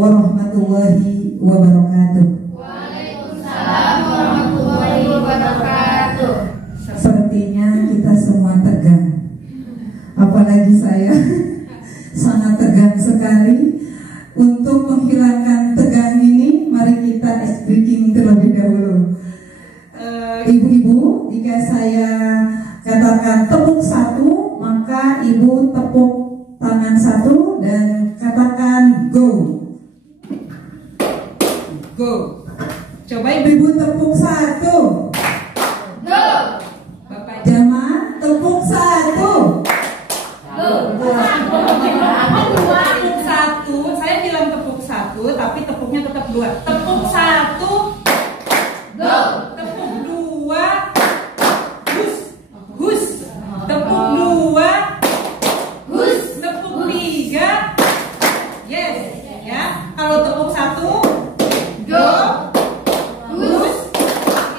warahmatullahi wabarakatuh. Waalaikumsalam warahmatullahi wabarakatuh. Sepertinya kita semua tegang. Apalagi saya sangat tegang sekali. Untuk menghilangkan tegang ini, mari kita ice breaking terlebih dahulu. Ibu-ibu, jika saya katakan tepuk satu, maka ibu tepuk tangan satu dan katakan go. Go. Coba ibu-ibu tepuk satu. Go. Bapak Jamal tepuk satu. Go. Tepuk satu, saya bilang tepuk satu, tapi tepuknya tetap dua. Tepuk satu, Go. tepuk dua, hus, hus. Tepuk dua, Hus. tepuk tiga, yes. Ya, kalau tepuk satu, Go. Hus.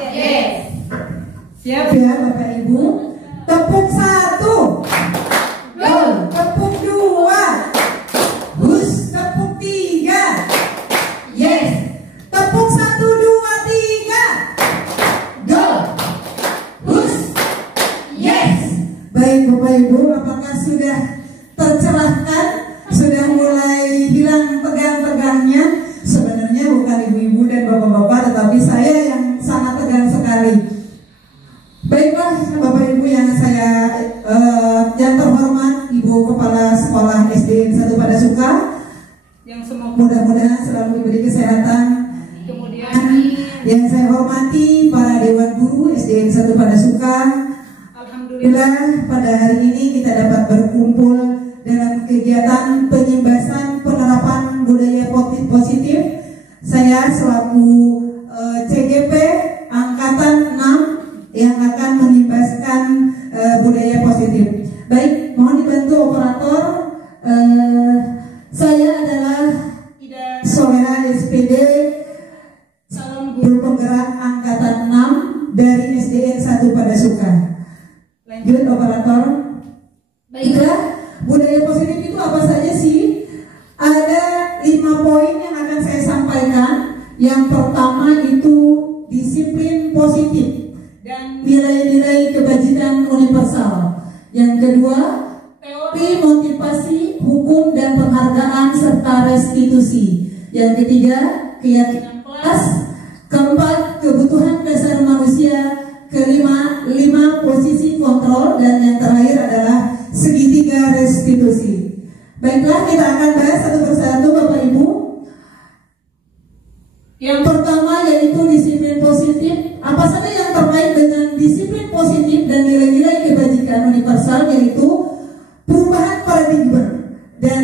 Yes. siap. Ya Bapak Ibu, tepuk satu. Go. Tepuk dua. Hus, tepuk tiga. Yes. Tepuk satu, dua, tiga. Go. Hus. Yes. Baik Bapak Ibu, apakah sudah tercerahkan? Sudah mulai hilang tegang-tegangnya? Sebenarnya bukan ibu-ibu dan bapak-bapak, tetapi saya yang sangat tegang sekali. Baiklah Bapak Ibu yang terhormat, Ibu Kepala Sekolah SD 1 Padasuka, Yang semoga mudah-mudahan selalu diberi kesehatan. kemudian Yang saya hormati para Dewan Guru SD 1 Padasuka, alhamdulillah alhamdulillah pada hari ini kita dapat berkumpul dalam kegiatan penyimbasan penerapan budaya positif. Saya selaku CGP Angkatan 6 yang akan menyimbaskan budaya positif. Baik, mohon dibantu operator. Saya adalah Ida Solera SPD, calon guru guru. penggerak Angkatan 6 dari SDN 1 Padasuka. Lanjut operator. Baiklah, budaya positif itu apa saja sih? Ada 5 poin yang akan saya sampaikan. Yang pertama itu disiplin positif dan nilai-nilai kebajikan universal. Yang kedua, teori motivasi, hukum dan penghargaan serta restitusi. Yang ketiga, keyakinan kelas. Keempat, kebutuhan dasar manusia. Kelima, 5 posisi kontrol. Dan yang terakhir adalah segitiga restitusi. Baiklah, kita akan bahas satu persatu Bapak Ibu. Yang pertama yaitu disiplin positif. Apa saja yang terkait dengan disiplin positif dan nilai-nilai kebajikan universal, yaitu perubahan paradigma dan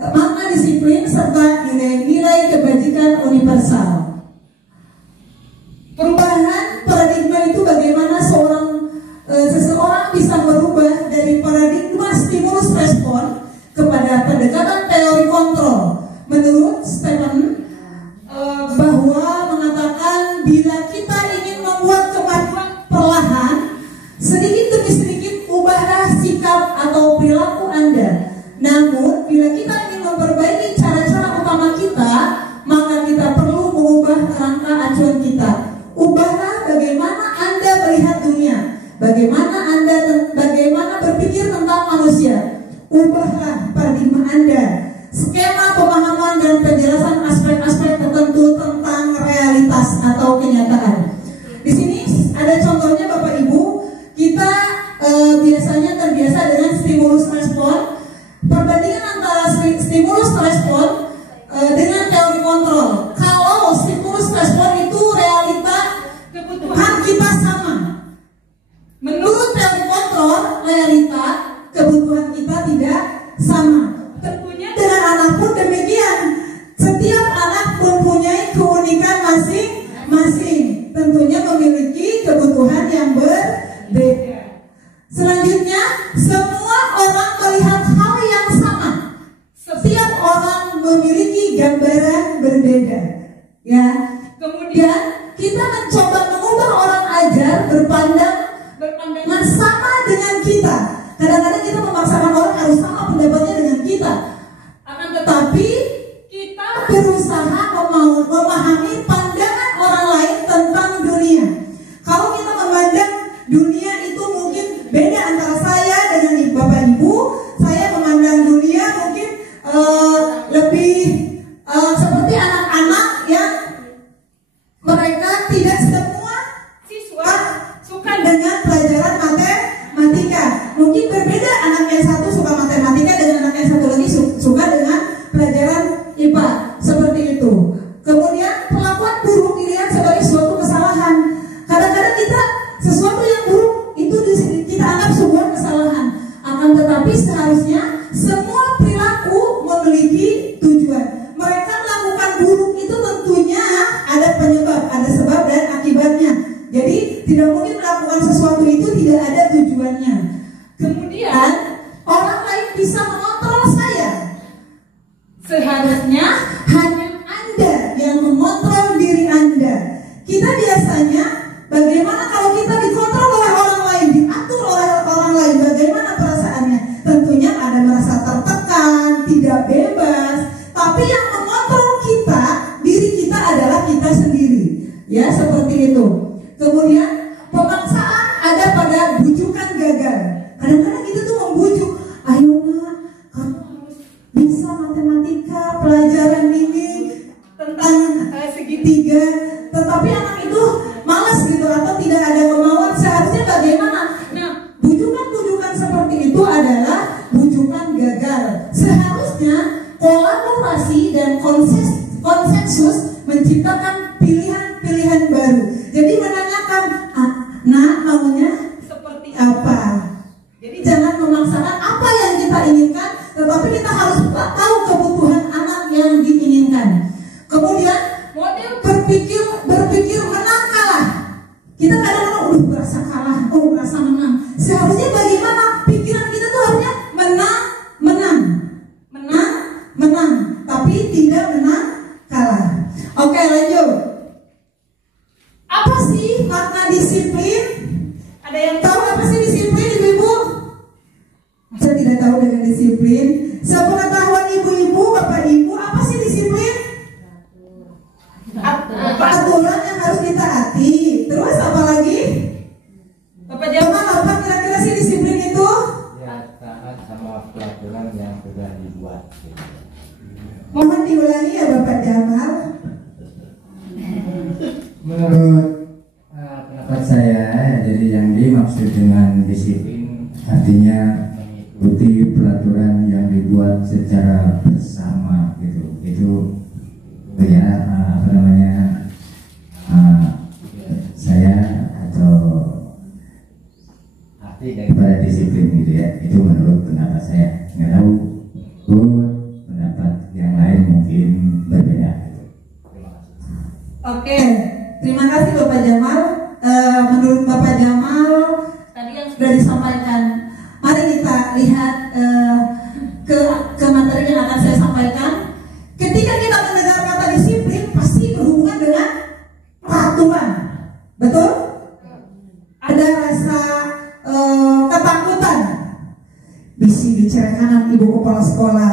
makna disiplin serta nilai-nilai kebajikan universal. Perubahan paradigma itu bagaimana seseorang bisa merubah dari paradigma stimulus respon kepada pendekatan teori kontrol. Menurut Stephen bahwa mengatakan bila kita ingin membuat kemajuan perlahan, sedikit demi sedikit ubahlah sikap atau perilaku Anda. Namun bila kita ingin memperbaiki cara-cara utama kita, maka kita perlu mengubah kerangka acuan kita. Ubahlah bagaimana Anda melihat dunia, bagaimana berpikir tentang manusia. Ubahlah paradigma Anda, skema pemahaman dan penjelasan aspek-aspek tertentu tentang realitas atau kenyataan. Di sini ada contohnya Bapak Ibu. Kita biasanya terbiasa dengan stimulus respon. Perbandingan antara stimulus respon dengan teori kontrol. Kalau stimulus respon itu realita kebutuhan kita sama. Menurut teori kontrol, realita kebutuhan kita tidak sama. Tentunya dengan anak pun demikian. Setiap anak mempunyai keunikan masing-masing. Tentunya memiliki kebutuhan yang berbeda. Selanjutnya, semua orang melihat hal yang sama. Setiap orang memiliki gambaran berbeda. Ya. Kemudian kita mencoba mengubah orang ajar berpandangan sama dengan kita. Kadang-kadang kita memaksakan orang harus sama pendapatnya dengan kita. Akan tetapi kita perlu beda antara saya dengan Bapak Ibu. Saya memandang dunia mungkin lebih seperti anak-anak yang mereka tidak semua siswa suka dengan pelajaran matematika. Mungkin berbeda, anak yang satu suka matematika dengan anak yang satu lagi suka dengan pelajaran IPA. Seperti itu. Kemudian perlakuan buruk dilihat sebagai suatu kesalahan. Kadang-kadang kita sesuatu yang buruk itu kita anggap sebuah kesalahan. Akan tetapi seharusnya semua perilaku memiliki tujuan. Mereka melakukan buruk itu tentunya ada penyebab, ada sebab dan akibatnya. Jadi tidak mungkin melakukan sesuatu itu tidak ada tujuannya. Kemudian orang lain bisa mengontrol saya. Seharusnya hanya Anda yang mengontrol diri Anda. Kita biasanya bagaimana kalau kita dikontrol oleh orang lain, diatur oleh orang lain, bagaimana perasaannya? Tentunya ada merasa tertekan, tidak bebas. Tapi yang mengontrol kita, diri kita adalah kita sendiri. Ya, seperti itu. Kemudian pemaksaan ada pada bujukan gagal. Kadang-kadang kita tuh membujuk, ayo nak, kamu harus bisa matematika, pelajaran ini tentang segitiga. Tetapi anak itu malas gitu atau tidak ada kemauan. Seharusnya bagaimana? Nah, bujukan-bujukan seperti itu adalah bujukan gagal. Seharusnya kolaborasi dan konsensus menciptakan pilihan-pilihan baru. Jadi menanyakan, nah maunya seperti apa? Jadi jangan memaksakan apa yang kita inginkan, tetapi kita harus tahu kebutuhan anak yang diinginkan. Kemudian model berpikir menang kalah. Kita kadang-kadang berasa kalah, berasa menang. Seharusnya bagaimana? Pikiran kita tuh harusnya menang, tapi tidak menang kalah. Oke, lanjut. Apa sih makna disiplin? Ada yang tahu apa sih disiplin, ibu-ibu? Saya tidak tahu dengan disiplin. Sepengetahuan ibu-ibu, bapak ibu, apa sih disiplin? Aturan yang harus ditaati. Terus apa lagi? Bapak jawab apa kira-kira sih disiplin itu? Ya, taat sama peraturan yang sudah dibuat. Mohon diulangi ya Bapak Jamal. Menurut pendapat saya, jadi yang dimaksud dengan disiplin artinya mengikuti peraturan yang dibuat secara bersama gitu. Itu ya saya atau arti daripada disiplin gitu ya. Itu menurut pendapat saya. Nggak tahu pendapat yang lain mungkin berbeda. Oke, terima kasih Bapak Jamal. Menurut Bapak Jamal tadi yang sudah disampaikan, mari kita lihat ke materi yang akan saya sampaikan. Ketika kita mendengar kata disiplin, pasti berhubungan dengan peraturan, betul? Ada rasa ketakutan. Bisi bicara kanan ibu kepala sekolah,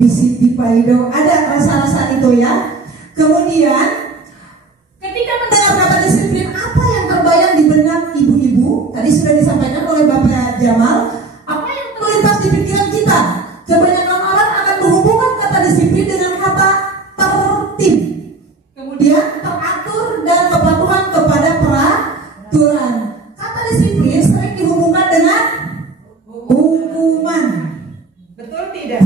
bisi di paido, ada rasa-rasa itu ya. Kemudian ketika mendengar kata disiplin, apa yang terbayang di benak ibu-ibu? Tadi sudah disampaikan oleh Bapak Jamal. Apa yang terlintas di pikiran kita? Kebanyakan orang akan menghubungkan kata disiplin dengan kata tertib, kemudian teratur dan kepatuhan kepada peraturan. Kata disiplin sering dihubungkan dengan hukuman, betul tidak?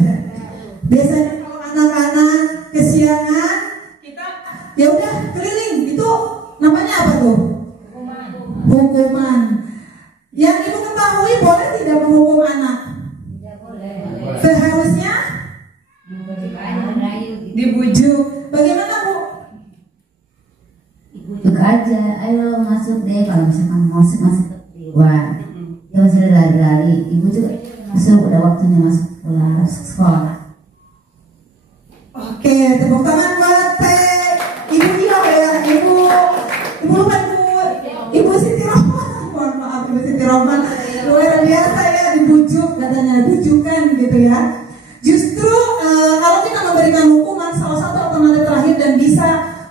Biasanya kalau anak-anak kesiangan, kita ya udah keliling, itu namanya apa tuh? Hukuman. Yang ibu ketahui, boleh tidak menghukum anak? Tidak boleh. Seharusnya dibujuk. Bagaimana Bu? Bujuk aja, ayo masuk deh. Kalau misalkan masuk wah, ya masih lari-lari. Ibu juga masuk, udah waktunya masuk sekolah. Oke, tepuk tangan buat Ibu Iyo ya, Ibu lupa Ibu Siti Rohman. Mohon maaf Ibu Siti Rohman. Luar biasa ya, dibujuk katanya, bujukan gitu ya. Justru kalau kita memberikan hukuman, salah satu alternatif terakhir dan bisa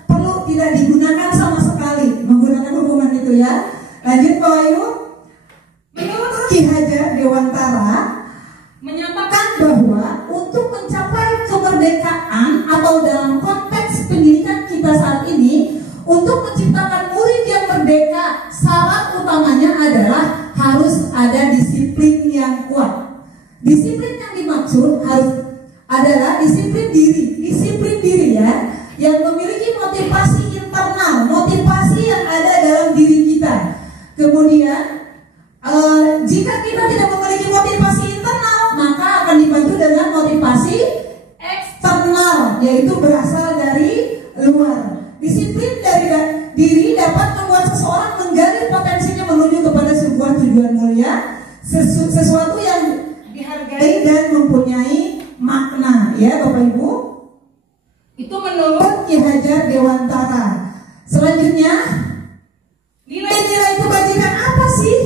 perlu tidak digunakan sama sekali menggunakan hukuman itu ya. Lanjut Pak Ayu. Menurut jika kita tidak memiliki motivasi internal, maka akan dibantu dengan motivasi eksternal, yaitu berasal dari luar. Disiplin dari diri dapat membuat seseorang menggali potensinya menuju kepada sebuah tujuan mulia, sesuatu yang dihargai dan mempunyai makna, ya Bapak Ibu. Itu menurut Ki Hajar Dewantara. Selanjutnya, nilai-nilai kebajikan apa sih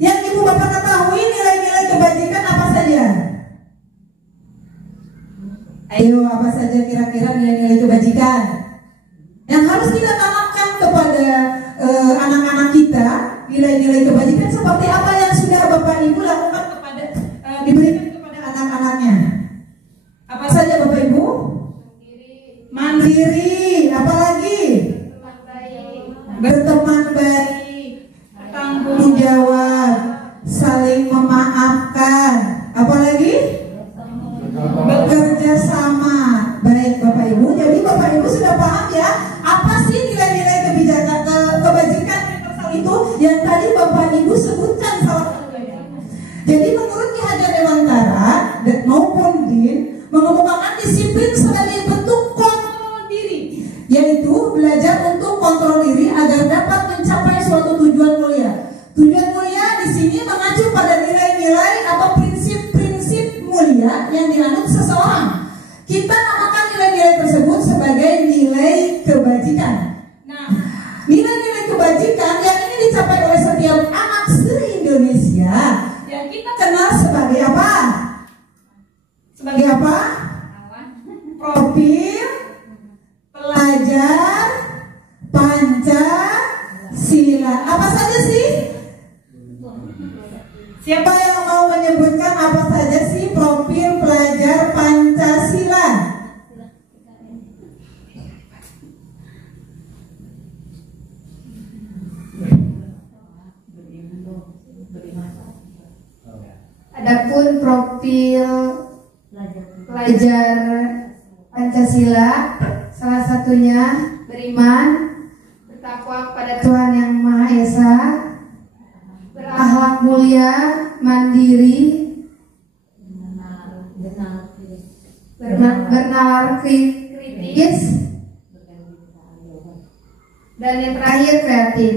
yang Ibu Bapak ketahui? Nilai-nilai kebajikan apa saja? Ayo, apa saja kira-kira nilai-nilai kebajikan yang harus kita tanamkan kepada anak-anak kita? Nilai-nilai kebajikan seperti apa yang sudah Bapak Ibu lakukan kepada diberikan kepada anak-anaknya? Apa saja Bapak Ibu? Mandiri, apalagi? Berteman baik, bertanggung jawab, saling memaafkan, apalagi? Bekerja sama. Baik Bapak Ibu, jadi Bapak Ibu sudah paham ya apa sih nilai-nilai kebajikan itu yang tadi Bapak Ibu sebutkan salah satunya. Jadi menurut Ki Hajar Dewantara maupun DIN mengemukakan disiplin sebagai bentuk kontrol diri, yaitu belajar untuk kontrol diri agar dapat mencapai suatu tujuan mulia. Tujuan mulia di sini mengacu pada nilai-nilai atau prinsip-prinsip mulia yang dianut seseorang. Kita namakan nilai-nilai tersebut sebagai nilai kebajikan. Nah, nilai-nilai kebajikan yang ini dicapai oleh setiap anak se-Indonesia yang kita kenal sebagai apa? Sebagai apa? Profil pelajar Pancasila. Apa saja sih? Siapa yang mau menyebutkan apa saja sih profil pelajar Pancasila? Adapun profil pelajar Pancasila salah satunya beriman, bertakwa kepada Tuhan Yang Maha Esa, berakhlak mulia, mandiri, bernalar kritis, dan yang terakhir kreatif.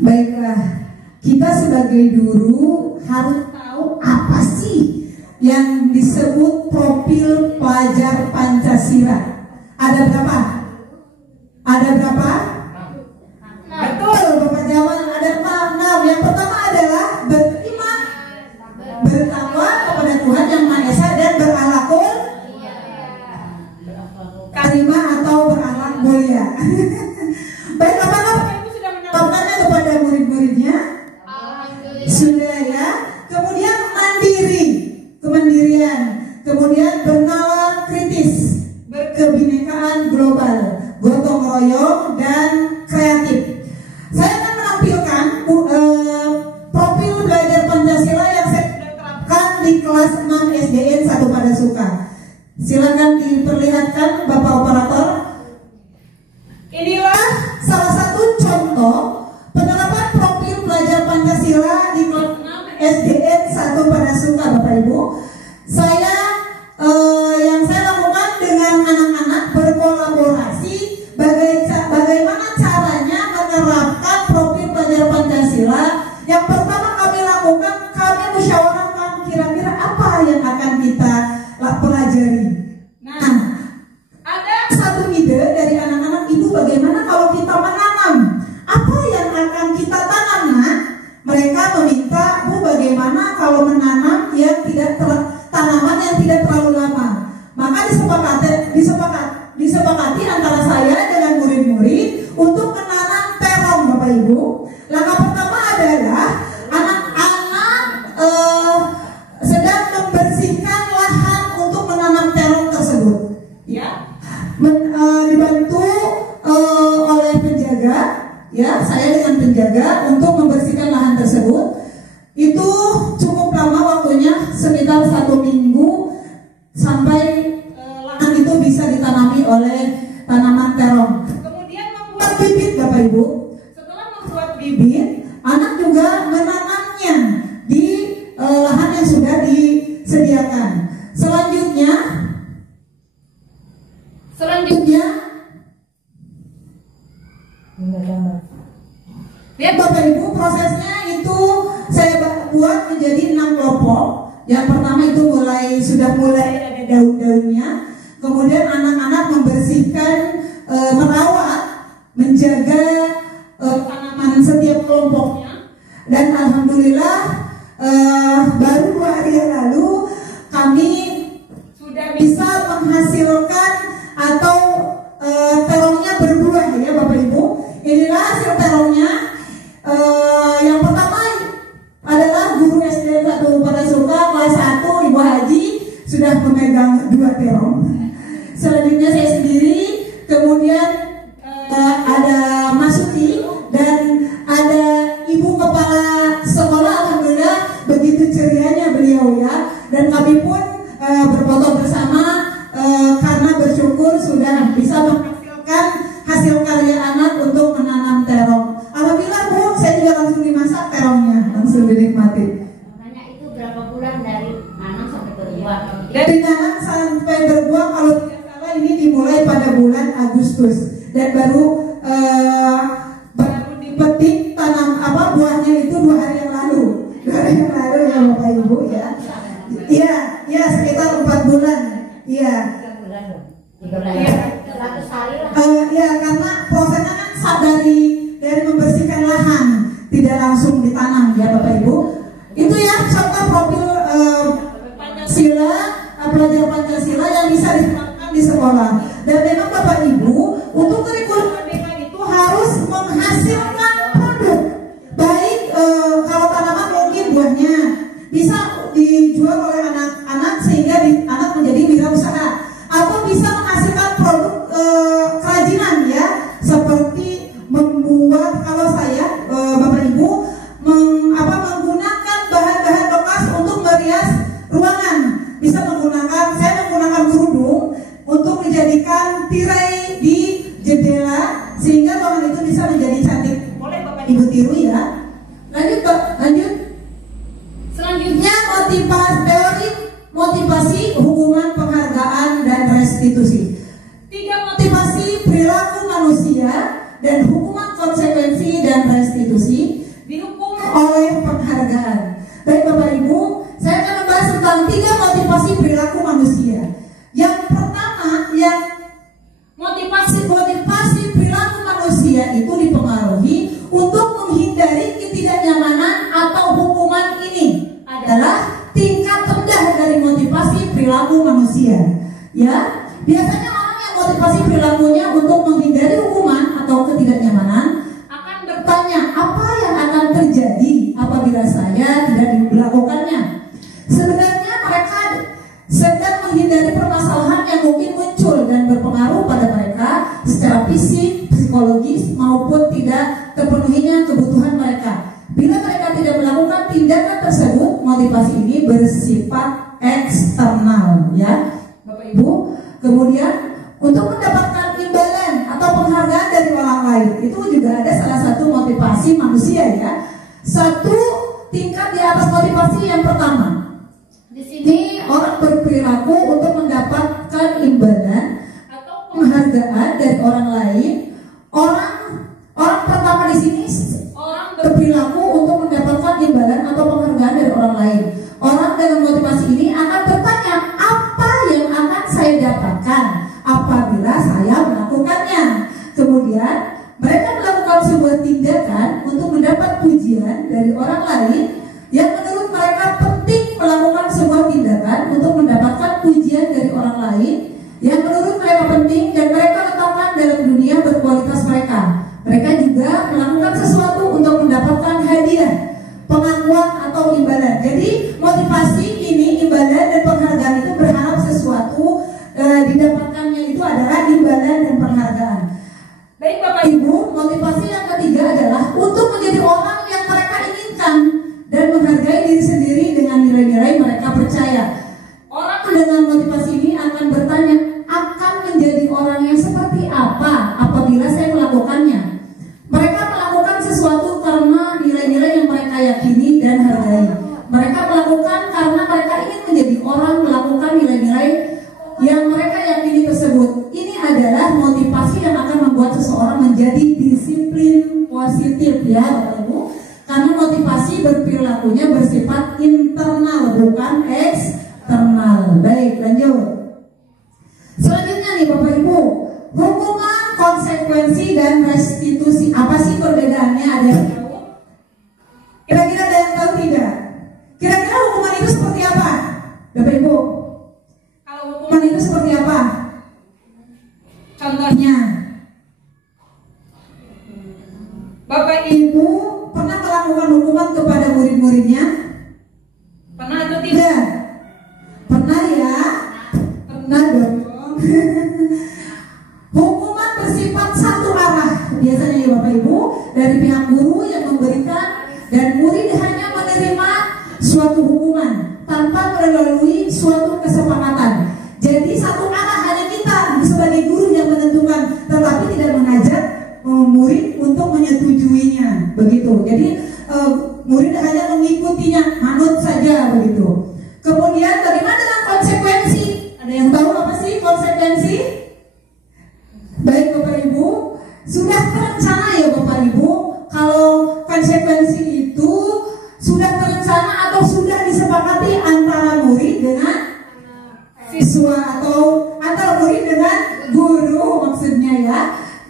Baiklah, kita sebagai guru harus tahu apa sih yang disebut profil pelajar Pancasila. Ada berapa? Ada berapa? Betul, Bapak jawab ada 6. Yang pertama adalah beriman, bertakwa kepada Tuhan Yang Maha Esa, dan berakhlakul karimah atau berakhlak mulia. Baik, apakah Ibu sudah menerapkannya kepada murid-muridnya? Sudah ya. Kemudian mandiri, kemandirian. Kemudian bernalar kritis, berkebinekaan global, gotong royong, dan kreatif. Saya akan menampilkan profil belajar Pancasila yang saya sudah terapkan di kelas 6 SDN 1 Padasuka. Silakan diperlihatkan Bapak Operator. Inilah salah satu contoh penerapan profil pelajar Pancasila di kelas 6 SDN 1 Padasuka, Bapak Ibu. Yang saya lakukan dengan anak-anak berkolaborasi bagaimana caranya menerapkan profil pelajar Pancasila. Yang pertama kami lakukan, kami musyawarahkan kira-kira apa yang akan kita pelajari. Nah, ada satu ide dari anak-anak, Ibu, bagaimana kalau kita menanam? Apa yang akan kita tanam, Nak? Mereka meminta, Bu, bagaimana kalau menanam yang tanaman yang tidak terlalu lama? Maka disepakati antara saya dengan murid-murid untuk menanam terong, Bapak Ibu. Langkah pertama adalah anak-anak sedang membersihkan lahan untuk menanam terong tersebut, ya. Dibantu oleh penjaga, ya, saya dengan penjaga untuk membersihkan lahan tersebut. Itu cukup lama waktunya, sekitar 1 minggu sampai lahan itu bisa ditanami oleh tanaman terong. Kemudian membuat bibit, Bapak Ibu. Setelah membuat bibit, bibit, anak juga menanamnya di lahan yang sudah disediakan. Selanjutnya lihat Bapak Ibu, prosesnya itu saya buat menjadi 6 kelompok. Yang pertama itu sudah mulai ada daun-daunnya. Kemudian anak-anak membersihkan, merawat, menjaga tanaman setiap kelompoknya. Dan alhamdulillah baru 2 hari yang lalu kami sudah bisa menghasilkan atau terongnya berbuah ya Bapak Ibu. Inilah hasil terongnya. Yang pertama adalah guru SD 1 Padasuka kelas 1 Ibu Haji sudah memegang 2 terong. Selanjutnya saya sendiri, kemudian ada Mas Suti dan ada Ibu Kepala Sekolah. Alhamdulillah begitu cerianya beliau ya. Dan kami pun berfoto bersama karena bersyukur sudah bisa menghasilkan hasil karya anak untuk menanam terong. Alhamdulillah Bu, saya juga langsung dimasak terongnya, langsung dinikmati. Tanya itu berapa bulan dari nanam sampai berbuah? Dari nanam sampai berbuah kalau tidak salah ini dimulai pada bulan Agustus dan baru dipetik buahnya itu 2 hari yang lalu. 2 hari yang lalu ya Bapak Ibu ya. Iya, sekitar 4 bulan. Iya. 3 bulan. 100 hari lah. Ya karena prosesnya kan dari membersihkan lahan, tidak langsung ditanam ya Bapak Ibu. Itu ya contoh profil Pancasila, pelajar Pancasila yang bisa diterapkan di sekolah. Dan memang Bapak Ibu untuk kurikulum merdeka itu harus menghasilkan produk. Baik kalau tanaman mungkin buahnya bisa dijual oleh anak-anak sehingga anak menjadi wirausaha, atau bisa menghasilkan produk kerajinan ya, seperti membuat, kalau saya Bapak Ibu menggunakan bahan-bahan bekas untuk merias ruangan. Bisa saya menggunakan kerudung untuk dijadikan tirai di jendela sehingga ruangan itu bisa menjadi cantik. Boleh Bapak Ibu tiru ya. Lanjut. Selanjutnya teori motivasi, hubungan, penghargaan dan restitusi. 3 motivasi perilaku manusia dan hukuman, konsekuensi dan restitusi dihukum oleh penghargaan. Baik Bapak Ibu, saya akan membahas tentang 3 motivasi perilaku manusia. Yang pertama, yang motivasi perilaku manusia itu dipengaruhi untuk menghindari ketidaknyamanan atau hukuman. Ini adalah tingkat rendah dari motivasi perilaku manusia. Ya, biasanya orang yang motivasi perilakunya untuk menghindari hukuman atau ketidaknyamanan akan bertanya, apa yang akan terjadi apabila saya tidak melakukannya? Sebenarnya mereka sedang menghindari permasalahan yang mungkin muncul dan berpengaruh pada mereka secara fisik, psikologis maupun tidak terpenuhinya kebutuhan mereka. Bila mereka tidak melakukan tindakan tersebut, motivasi ini bersifat eksternal ya Bapak Ibu. Kemudian untuk mendapatkan imbalan atau penghargaan dari orang lain, itu juga ada salah satu motivasi manusia ya. Satu tingkat di atas motivasi yang pertama. Di sini orang berperilaku untuk mendapatkan imbalan atau penghargaan dari orang lain. Orang pertama di sini orang berperilaku untuk mendapatkan imbalan atau penghargaan dari orang lain. Orang dengan motivasi ini akan bertanya, apa yang akan saya dapatkan apabila saya melakukannya? Kemudian mereka melakukan sebuah tindakan untuk mendapat pujian dari orang lain yang menurut mereka penting melakukan sebuah tindakan untuk mendapatkan pujian dari orang lain yang menurut mereka penting dan mereka letakkan dalam dunia berkualitas mereka. Mereka juga melakukan sesuatu untuk mendapatkan hadiah, pengakuan atau imbalan. Jadi motivasi ini, imbalan dan penghargaan itu berharap sesuatu didapatkannya itu adalah imbalan dan penghargaan. Baik Bapak Ibu, motivasi yang ketiga adalah untuk menjadi orang yang mereka inginkan dan menghargai diri sendiri dengan nilai-nilai mereka percaya. Orang dengan motivasi ini akan bertanya, akan menjadi orang yang seperti apa apabila saya melakukannya. Mereka melakukan sesuatu karena nilai-nilai yang mereka yakini dan hargai. Mereka melakukan karena mereka ingin menjadi orang melakukan nilai-nilai yang mereka yakini tersebut. Ini adalah motivasi yang akan membuat seseorang menjadi disiplin positif, ya Bapak Ibu. Karena motivasi berperilakunya bersifat internal, bukan eksternal. Baik, lanjut. Selanjutnya nih Bapak Ibu, hukuman, konsekuensi, dan restitusi. Apa sih perbedaannya? Ada yang tahu? Kira-kira ada yang tahu tidak? Kira-kira hukuman itu seperti apa? Bapak Ibu, Kalau hukuman itu seperti apa? Contohnya, Bapak Ibu Ibu pernah melakukan hukuman kepada murid-muridnya? pernah atau tidak? Tidak. Pernah ya? Pernah dong. Hukuman bersifat satu arah. Biasanya ya Bapak Ibu, dari pihak guru yang memberikan dan murid hanya menerima suatu hukuman tanpa melalui suatu kesepakatan. Jadi satu arah, hanya kita sebagai guru yang menentukan, tetapi tidak mengajak murid untuk menyetujuinya, begitu. Jadi murid hanya mengikutinya, manut saja, begitu. Kemudian bagaimana dengan konsekuensi? Ada yang tahu apa sih konsekuensi? Baik Bapak Ibu, sudah terencana ya Bapak Ibu. Kalau konsekuensi itu sudah terencana atau sudah disepakati antara murid dengan siswa atau antara murid dengan guru maksudnya ya,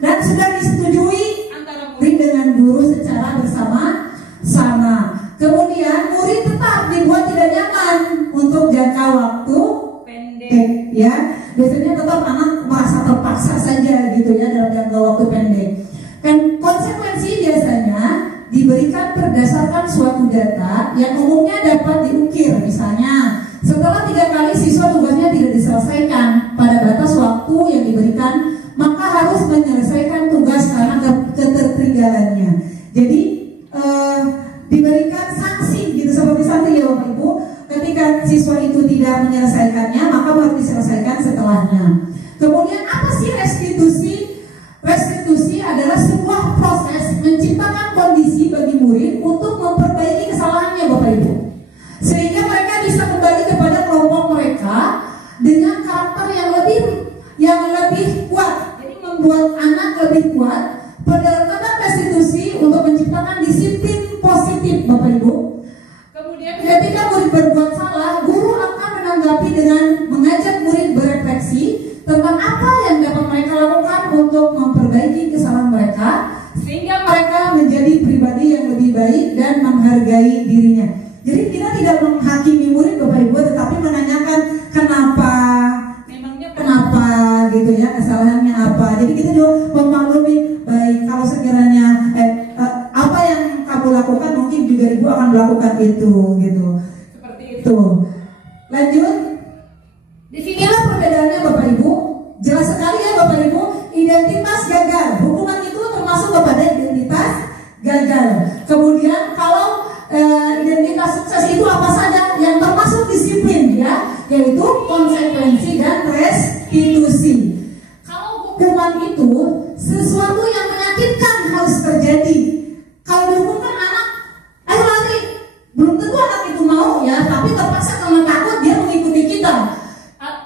dan sudah disetujui Antara murid dengan guru secara bersama-sama. Kemudian murid tetap dibuat tidak nyaman untuk jangka waktu pendek. ya. Biasanya tetap anak merasa terpaksa saja gitu ya dalam jangka waktu pendek. Dan konsekuensi biasanya diberikan berdasarkan suatu data yang umumnya dapat diukir. Misalnya, setelah 3 kali siswa tugasnya tidak diselesaikan pada batas waktu yang diberikan, maka harus menyelesaikan tugas karena ketertinggalannya. Jadi diberikan sanksi gitu, seperti sanksi ya Bapak Ibu. Ketika siswa itu tidak menyelesaikannya, maka baru diselesaikan setelahnya. Kemudian apa sih restitusi? Restitusi adalah sebuah proses menciptakan kondisi bagi murid untuk memperbaiki kesalahannya Bapak Ibu, sehingga mereka bisa kembali kepada kelompok mereka dengan karakter yang lebih kuat. Jadi membuat anak lebih kuat. Pendekatan restitusi untuk menciptakan disiplin positif Bapak Ibu. Kemudian ketika murid berbuat salah, guru akan menanggapi dengan mengajak murid berefleksi tentang apa yang dapat mereka lakukan untuk memperbaiki kesalahan mereka, sehingga mereka menjadi pribadi yang lebih baik dan menghargai dirinya. Jadi kita tidak menghakimi murid Bapak Ibu, tetapi menanyakan kenapa, Memangnya kenapa gitu ya, kesalahannya apa. Jadi kita juga memaklumi, baik kalau sekiranya apa yang kamu lakukan mungkin juga ibu akan melakukan itu gitu. seperti itu. Tuh. Lanjut. Disinilah perbedaannya Bapak Ibu. Jelas sekali ya Bapak Ibu. Identitas gagal. Hukuman itu termasuk kepada identitas gagal. Kemudian kalau identitas sukses itu apa saja? Yang termasuk disiplin ya, yaitu konsekuensi dan restitusi. Kalau hukuman itu sesuatu yang menyakitkan harus terjadi. Kalau dihukumkan anak, ayo lari, belum tentu anak itu mau ya, tapi terpaksa karena takut dia mengikuti kita.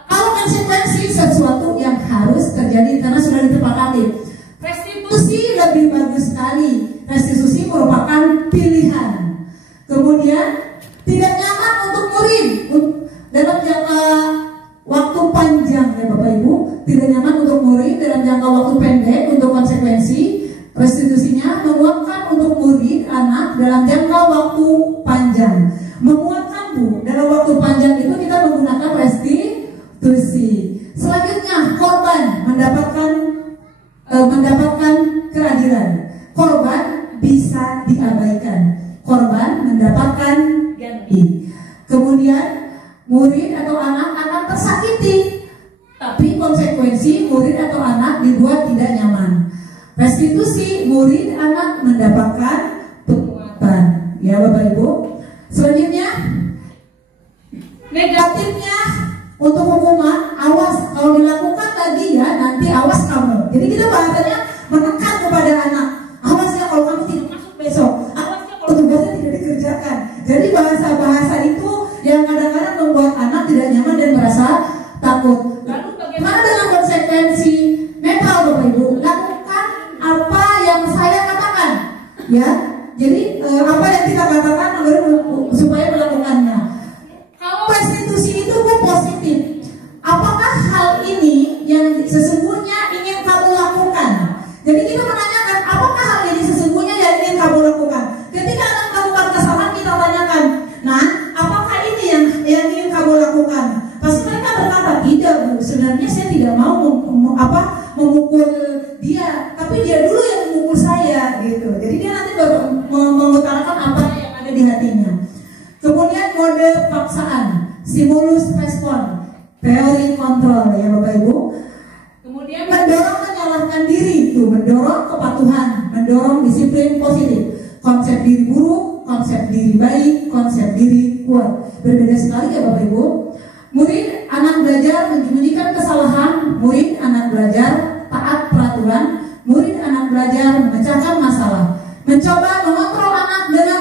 Kalau konsekuensi sesuatu yang harus terjadi karena sudah disepakati. Restitusi lebih bagus sekali. Restitusi merupakan pilihan. Kemudian tidak nyaman untuk murid dalam jangka waktu panjang ya Bapak Ibu. Tidak nyaman untuk murid dalam jangka waktu pendek untuk konsekuensi. Restitusinya menguatkan untuk murid anak dalam jangka waktu panjang. Menguatkan Bu, dalam waktu panjang itu kita menggunakan restitusi. Selanjutnya korban mendapatkan keadilan. Korban bisa diabaikan. Korban mendapatkan ganti. Kemudian murid atau anak akan tersakiti, tapi konsekuensi murid atau anak dibuat tidak nyaman. Restitusi, murid anak mendapatkan penguatan. Ya Bapak Ibu. Selanjutnya negatifnya untuk hukuman, awas kalau dilakukan lagi ya nanti awas kamu. Jadi kita bahasanya menekan kepada anak, awas ya kalau kamu tidak masuk besok. Jadi bahasa-bahasa itu yang kadang-kadang membuat anak tidak nyaman dan merasa takut. Lalu bagaimana? Mana dengan konsekuensi netral Bapak Ibu? Lakukan apa yang saya katakan, ya. Jadi apa yang kita katakan supaya melakukannya. Kalau restitusi itu positif. Apakah hal ini yang sesungguhnya ingin kamu lakukan? Jadi kita menanyakan, apakah hal ini sesungguhnya yang ingin kamu lakukan? Ketika anak melakukan kesalahan, kita tanyakan, nah, apakah ini yang ingin kamu lakukan? Pasti mereka berkata, tidak Bu, sebenarnya saya tidak mau memukul dia, tapi dia dulu yang memukul saya, gitu. Jadi dia nanti mengutarakan apa yang ada di hatinya. Kemudian mode paksaan, stimulus respon, teori kontrol, ya Bapak Ibu. Kemudian Mendorong menyalahkan diri, itu mendorong kepatuhan, mendorong disiplin positif, konsep diri buruk, konsep diri baik, konsep diri kuat. Berbeda sekali ya Bapak Ibu. Murid anak belajar menyembunyikan kesalahan, murid anak belajar taat peraturan, murid anak belajar memecahkan masalah, mencoba mengontrol anak dengan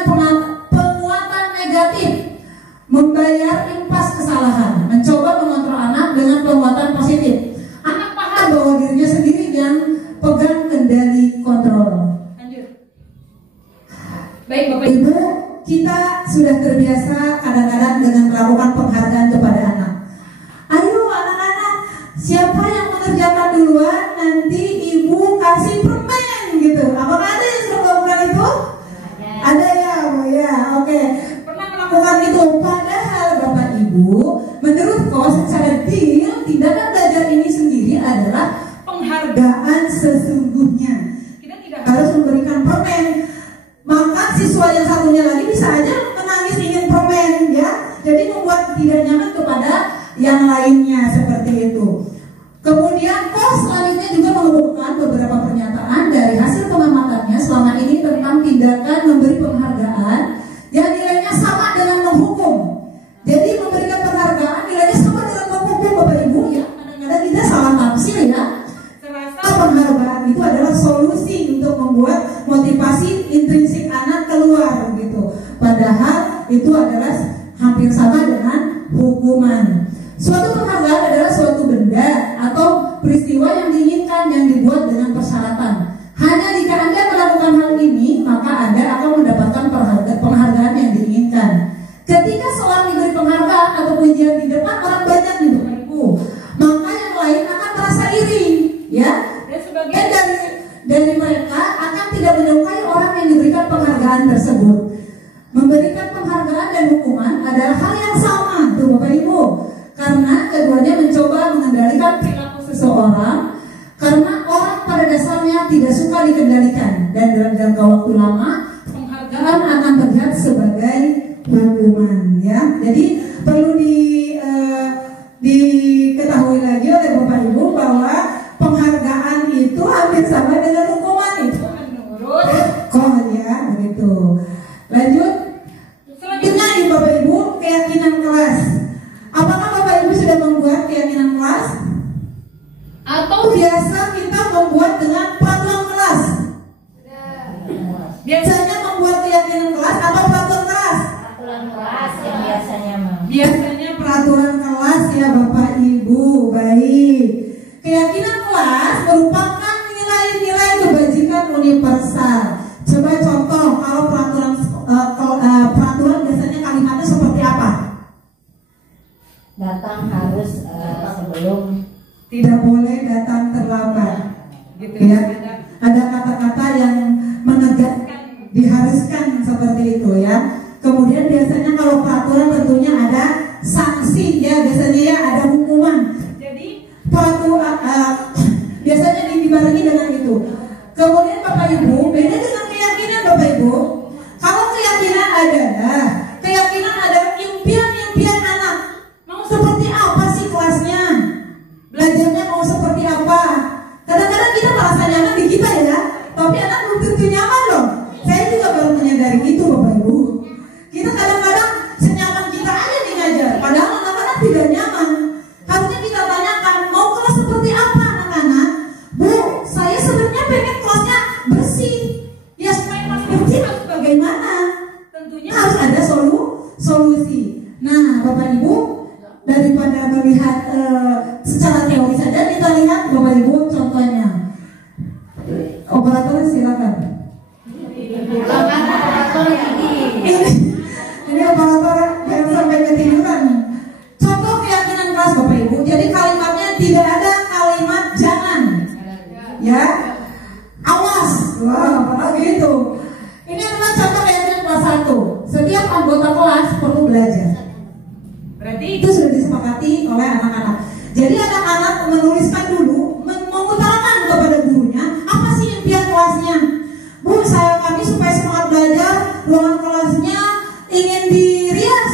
penguatan negatif, membayar impas kesalahan, mencoba mengontrol anak dengan penguatan positif. Anak paham bahwa dirinya sendiri yang pegang kendali kontrol. lanjut. Baik Bapak Ibu. Ibu, kita sudah terbiasa kadang-kadang dengan melakukan penghargaan kepada anak. Ayo anak-anak, siapa yang mengerjakan duluan, nanti ibu kasih permen gitu. Apakah ada yang sudah melakukan itu? Ada ya, Bu ya. Oke. Pernah Melakukan itu. Padahal Bapak Ibu, menurut kau secara deal, tindakan belajar ini sendiri adalah penghargaan sesungguhnya. Kita tidak Harus memberikan permen. Maka siswa yang satunya lagi bisa aja menangis ingin permen, ya. Jadi membuat tidak nyaman kepada yang lainnya seperti itu. Kemudian kos selanjutnya juga menghubungkan beberapa pernyataan dari hasil pengamatannya selama ini tentang tindakan memberi penghargaan yang nilainya sama dengan menghukum. Jadi memberikan penghargaan nilainya sama dengan menghukum Bapak Ibu, ya. Kadang-kadang kita salah tafsir, ya. serasa Penghargaan itu adalah solusi untuk membuat motivasi intrinsik anak keluar gitu. Padahal itu adalah hampir sama dengan hukuman. Suatu penghargaan adalah suatu benda atau peristiwa yang diinginkan yang dibuat dengan persyaratan. Hanya jika Anda melakukan hal ini, maka Anda akan mendapatkan penghargaan yang diinginkan. Ketika seorang diberi penghargaan atau pujian di depan orang banyak nih Bapak Ibu, maka yang lain akan merasa iri, ya. dan sebagai Dan dari mereka akan tidak menyukai orang yang diberikan penghargaan tersebut. Memberikan penghargaan dan hukuman adalah hal yang sama, tuh Bapak Ibu. Karena keduanya mencoba mengendalikan perilaku seseorang. Karena orang pada dasarnya tidak suka dikendalikan, dan dalam jangka waktu lama penghargaan akan terlihat sebagai hukuman, ya. Jadi perlu diketahui lagi oleh Bapak Ibu bahwa penghargaan itu hampir sama dengan hukuman itu. menurut Kok ya begitu. Lanjut. Selanjutnya nih Bapak Ibu, keyakinan kelas. Apakah Bapak Ibu sudah membuat keyakinan kelas? Atau biasa kita membuat dengan peraturan kelas? Biasanya membuat keyakinan kelas atau peraturan kelas? Peraturan kelas yang biasanya mah. Biasanya peraturan kelas ya Bapak Ibu. Baik. Keyakinan kelas merupakan nilai-nilai kebajikan universal. Coba contoh kalau peraturan biasanya kalimatnya seperti apa? Datang harus sebelum. Tidak boleh datang terlambat. gitu Ya. Ada kata-kata yang menegaskan, diharuskan seperti itu ya. Kemudian biasanya kalau peraturan tentunya ada sanksi ya, biasanya ya ada hukuman. Jadi peraturan biasanya dibarengi dengan itu. Kemudian Bapak Ibu, beda dengan keyakinan Bapak Ibu. Kalau keyakinan adalah impian-impian anak. Mau seperti apa sih kelasnya? Belajarnya mau seperti apa? Kadang-kadang kita merasa nyaman di kita ya, tapi anak belum tentu nyaman loh. Saya juga baru menyadari itu Bapak Ibu. Kita kadang-kadang senyaman kita aja nih ngajar, padahal anak-anak tidak nyaman. Harusnya kita tanyakan, mau kelas seperti apa anak-anak? Bu, saya sebenarnya pengen kelasnya bersih. Ya supaya kelas bersih harus bagaimana? tentunya Harus ada solusi. belajar. Berarti Itu sudah disepakati oleh anak-anak. Jadi anak-anak menuliskan dulu, mengutarakan kepada gurunya apa sih impian kelasnya. Bu, kami supaya semangat belajar, ruangan kelasnya ingin dirias.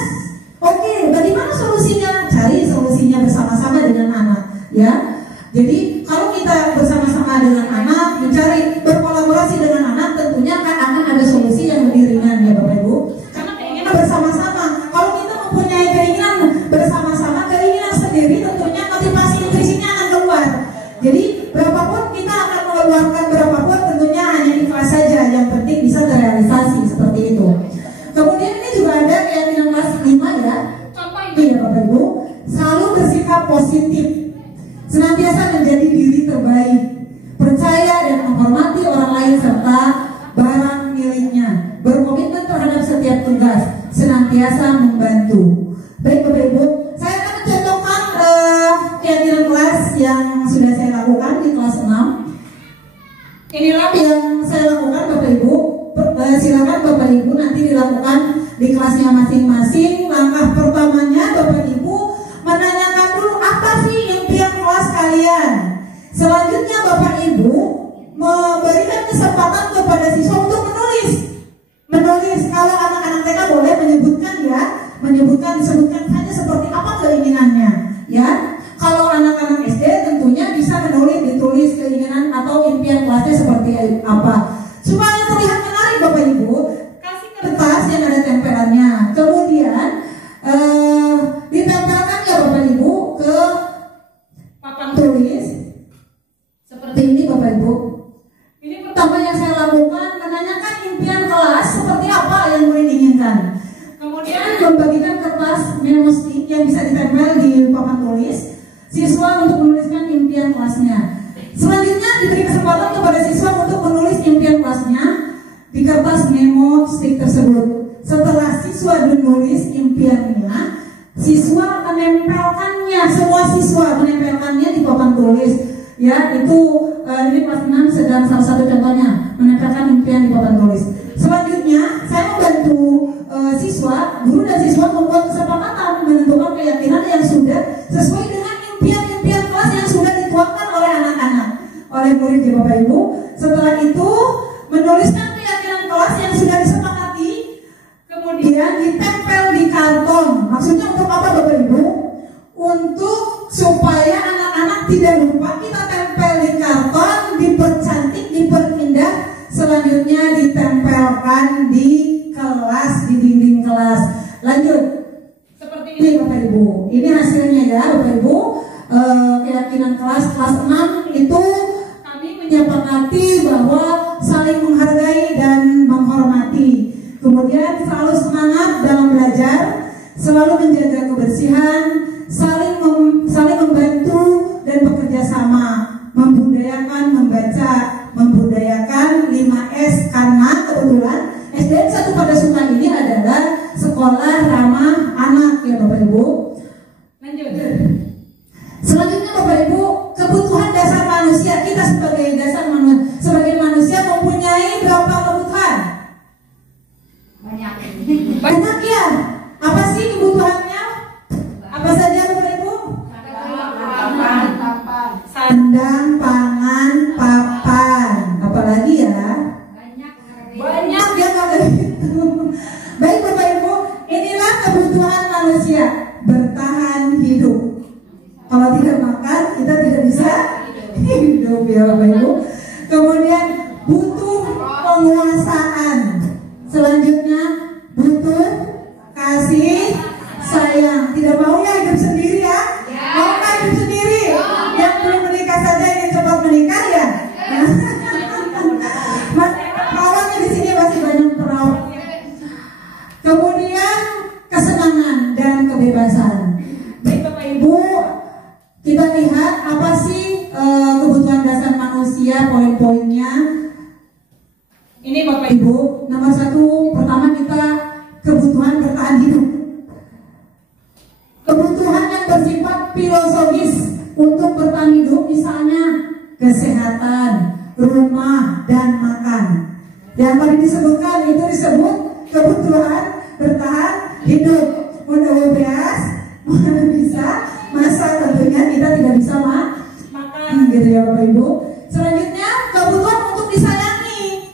Oke, bagaimana solusinya? Cari solusinya bersama-sama dengan anak, ya. Jadi kalau kita bersama-sama dengan anak, mencari berkolaborasi dengan anak, tentunya akan ada solusi yang lebih ringan, ya Bapak Ibu. Karena keinginan bersama-sama. Kalau kita mempunyai keinginan bersama-sama, keinginan sendiri, tentunya motivasi nutrisinya akan keluar. Jadi berapapun kita akan mengeluarkan berapapun, tentunya hanya ikhlas saja. Yang penting bisa terrealisasi seperti itu. Kemudian ini juga ada keyakinan kelas 5 ya. contoh Iya Bapak Ibu, selalu bersikap positif, senantiasa menjadi diri terbaik, percaya dan menghormati orang lain serta barang miliknya, berkomitmen terhadap setiap tugas, senantiasa membantu. Baik Bapak Ibu, saya akan mencontohkan keyakinan kelas yang sudah saya lakukan di kelas 6. Inilah yang saya lakukan Bapak Ibu. Silakan Bapak Ibu nanti dilakukan di kelasnya masing-masing. Langkah pertamanya Bapak Ibu menanyakan dulu apa sih impian kelas kalian. Selanjutnya Bapak Ibu memberikan kesempatan kepada siswa untuk menulis. Kalau anak-anak TK boleh menyebutkan ya, disebutkan saja seperti apa keinginannya, ya. Kalau anak-anak SD tentunya bisa ditulis keinginan atau impian kelasnya seperti apa. Supaya terlihat menarik Bapak Ibu, kasih kertas yang ada tempelannya. Kemudian ditempelkan ya Bapak Ibu ke papan tulis seperti ini Bapak Ibu. Ini pertama yang saya lakukan, menanyakan impian kelas seperti apa yang murid inginkan. Kemudian membagikan kertas memo stick yang bisa ditempel di papan tulis siswa untuk menuliskan impian kelasnya. Selanjutnya diberi kesempatan kepada siswa untuk menulis impian kelasnya di kertas memo stick tersebut. Setelah siswa menulis impiannya, siswa menempelkannya, semua siswa menempelkannya di papan tulis. Ya, itu ini kelas 6 sedang salah satu contohnya menempelkan impian di papan tulis. Selanjutnya saya membantu siswa, guru dan siswa membuat kesepakatan menentukan keyakinan yang sudah sesuai dengan impian-impian kelas yang sudah dituangkan oleh anak-anak, oleh murid ya Bapak Ibu. Setelah itu menuliskan keyakinan kelas yang sudah disepakati, kemudian ditempel di karton. Maksudnya untuk apa Bapak Ibu? Untuk supaya anak-anak tidak lupa, kita tempel di karton, dipercantik, diperindah, selanjutnya ditempelkan di kelas, di dinding kelas. Lanjut seperti ini Bapak Ibu. Ini hasilnya ya Bapak Ibu. Keyakinan kelas 6 itu kami menyepakati bahwa saling menghargai dan menghormati. Kemudian selalu semangat dalam belajar, selalu menjaga kebersihan, saling membantu dan bekerja sama, membudayakan membaca, membudayakan 5S, karena kebetulan SDN 1 Padasukan ini adalah sekolah ramah anak ya Bapak Ibu. Lanjut. Selanjutnya Bapak Ibu, kebutuhan dasar manusia. Kita sebagai manusia mempunyai berapa kebutuhan? Banyak ya. Apa sih kebutuhannya? Apa saja Bapak Ibu? Sandang, pangan, papan. Apalagi ya? Banyak ya Bapak Ibu. Baik Bapak Ibu, inilah kebutuhan manusia, bertahan hidup. Kalau tidak makan, kita tidak bisa hidup ya Bapak Ibu. Kemudian butuh penguasaan. Selanjutnya butuh kasih sayang. Tidak mau ya hidup sendiri ya? Mau kan hidup sendiri? Yang belum menikah saja ingin cepat menikah ya? Perawatnya di sini masih banyak perawat. Kemudian kesenangan dan kebebasan. Baik Bapak Ibu, kita lihat apa sih kebutuhan dasar manusia, poin-poinnya. Ini Bapak Ibu, nomor 1 pertama kita kebutuhan bertahan hidup. Kebutuhan yang bersifat filosofis untuk bertahan hidup, misalnya kesehatan, rumah, dan makan. Yang tadi disebutkan itu disebut kebutuhan bertahan hidup. Mau beas, mana bisa masak, tentunya kita tidak bisa makan gitu ya Bapak Ibu. Selanjutnya kebutuhan untuk disayangi.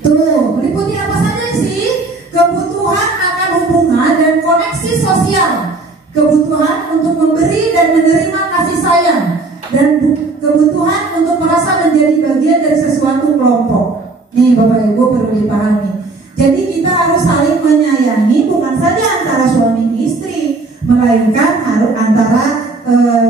Tuh, meliputi apa saja sih? Kebutuhan akan hubungan dan koneksi sosial, kebutuhan untuk memberi dan menerima kasih sayang, dan kebutuhan untuk merasa menjadi bagian dari sesuatu kelompok. Nih Bapak Ibu perlu dipahami. Jadi kita harus saling menyayangi, bukan saja antara suami istri, melainkan harus antara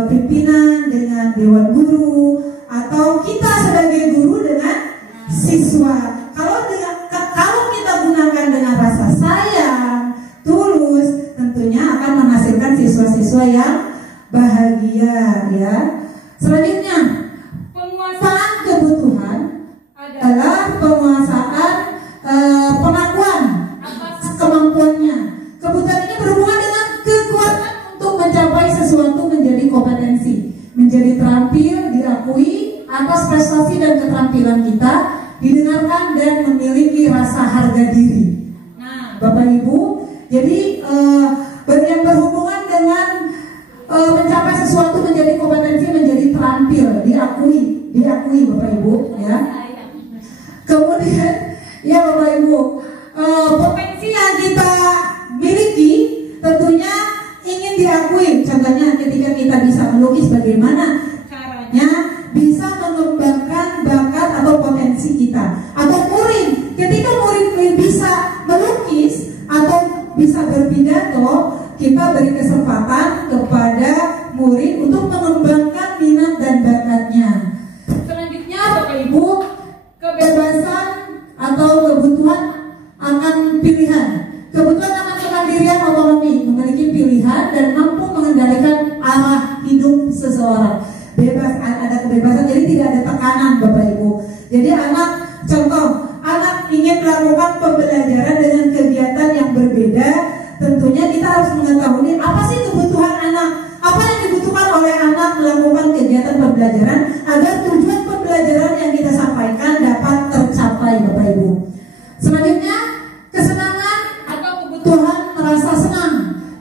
pimpinan dengan dewan guru, atau kita sebagai guru dengan siswa. Kalau kita gunakan dengan rasa sayang, tulus, tentunya akan menghasilkan siswa-siswa yang bahagia ya. Selanjutnya, penguasaan kebutuhan adalah penguasaan pengakuan atas kemampuannya. Kebutuhan ini berhubungan dengan kekuatan untuk mencapai sesuatu menjadi kompetensi, menjadi terampil, diakui atas prestasi dan keterampilan kita, didengarkan dan memiliki rasa harga diri. Nah, Bapak Ibu, jadi yang berhubungan dengan mencapai sesuatu menjadi kompetensi, menjadi terampil, diakui Bapak Ibu ya. Kemudian ya Bapak Ibu, potensi yang kita miliki tentunya ingin diakui. Contohnya ketika kita bisa melukis, bagaimana caranya bisa mengembangkan bakat atau potensi kita. Atau murid, ketika murid bisa melukis atau bisa berpidato, kita beri kesempatan kepada murid untuk mengembangkan minat dan bakatnya. Selanjutnya Bapak Ibu, kebebasan atau kebutuhan akan pilihan. Kebutuhan akan kemandirian otonomi, memiliki pilihan dan mampu mengendalikan arah hidup seseorang. Bebas, ada kebebasan, jadi tidak ada tekanan Bapak Ibu. Jadi anak ingin melakukan pembelajaran dengan kegiatan yang berbeda, tentunya kita harus mengetahui apa sih kebutuhan anak, apa yang dibutuhkan oleh anak melakukan kegiatan pembelajaran agar tujuan pembelajaran yang kita sampaikan dapat tercapai Bapak Ibu. Selanjutnya, kesenangan atau kebutuhan merasa senang.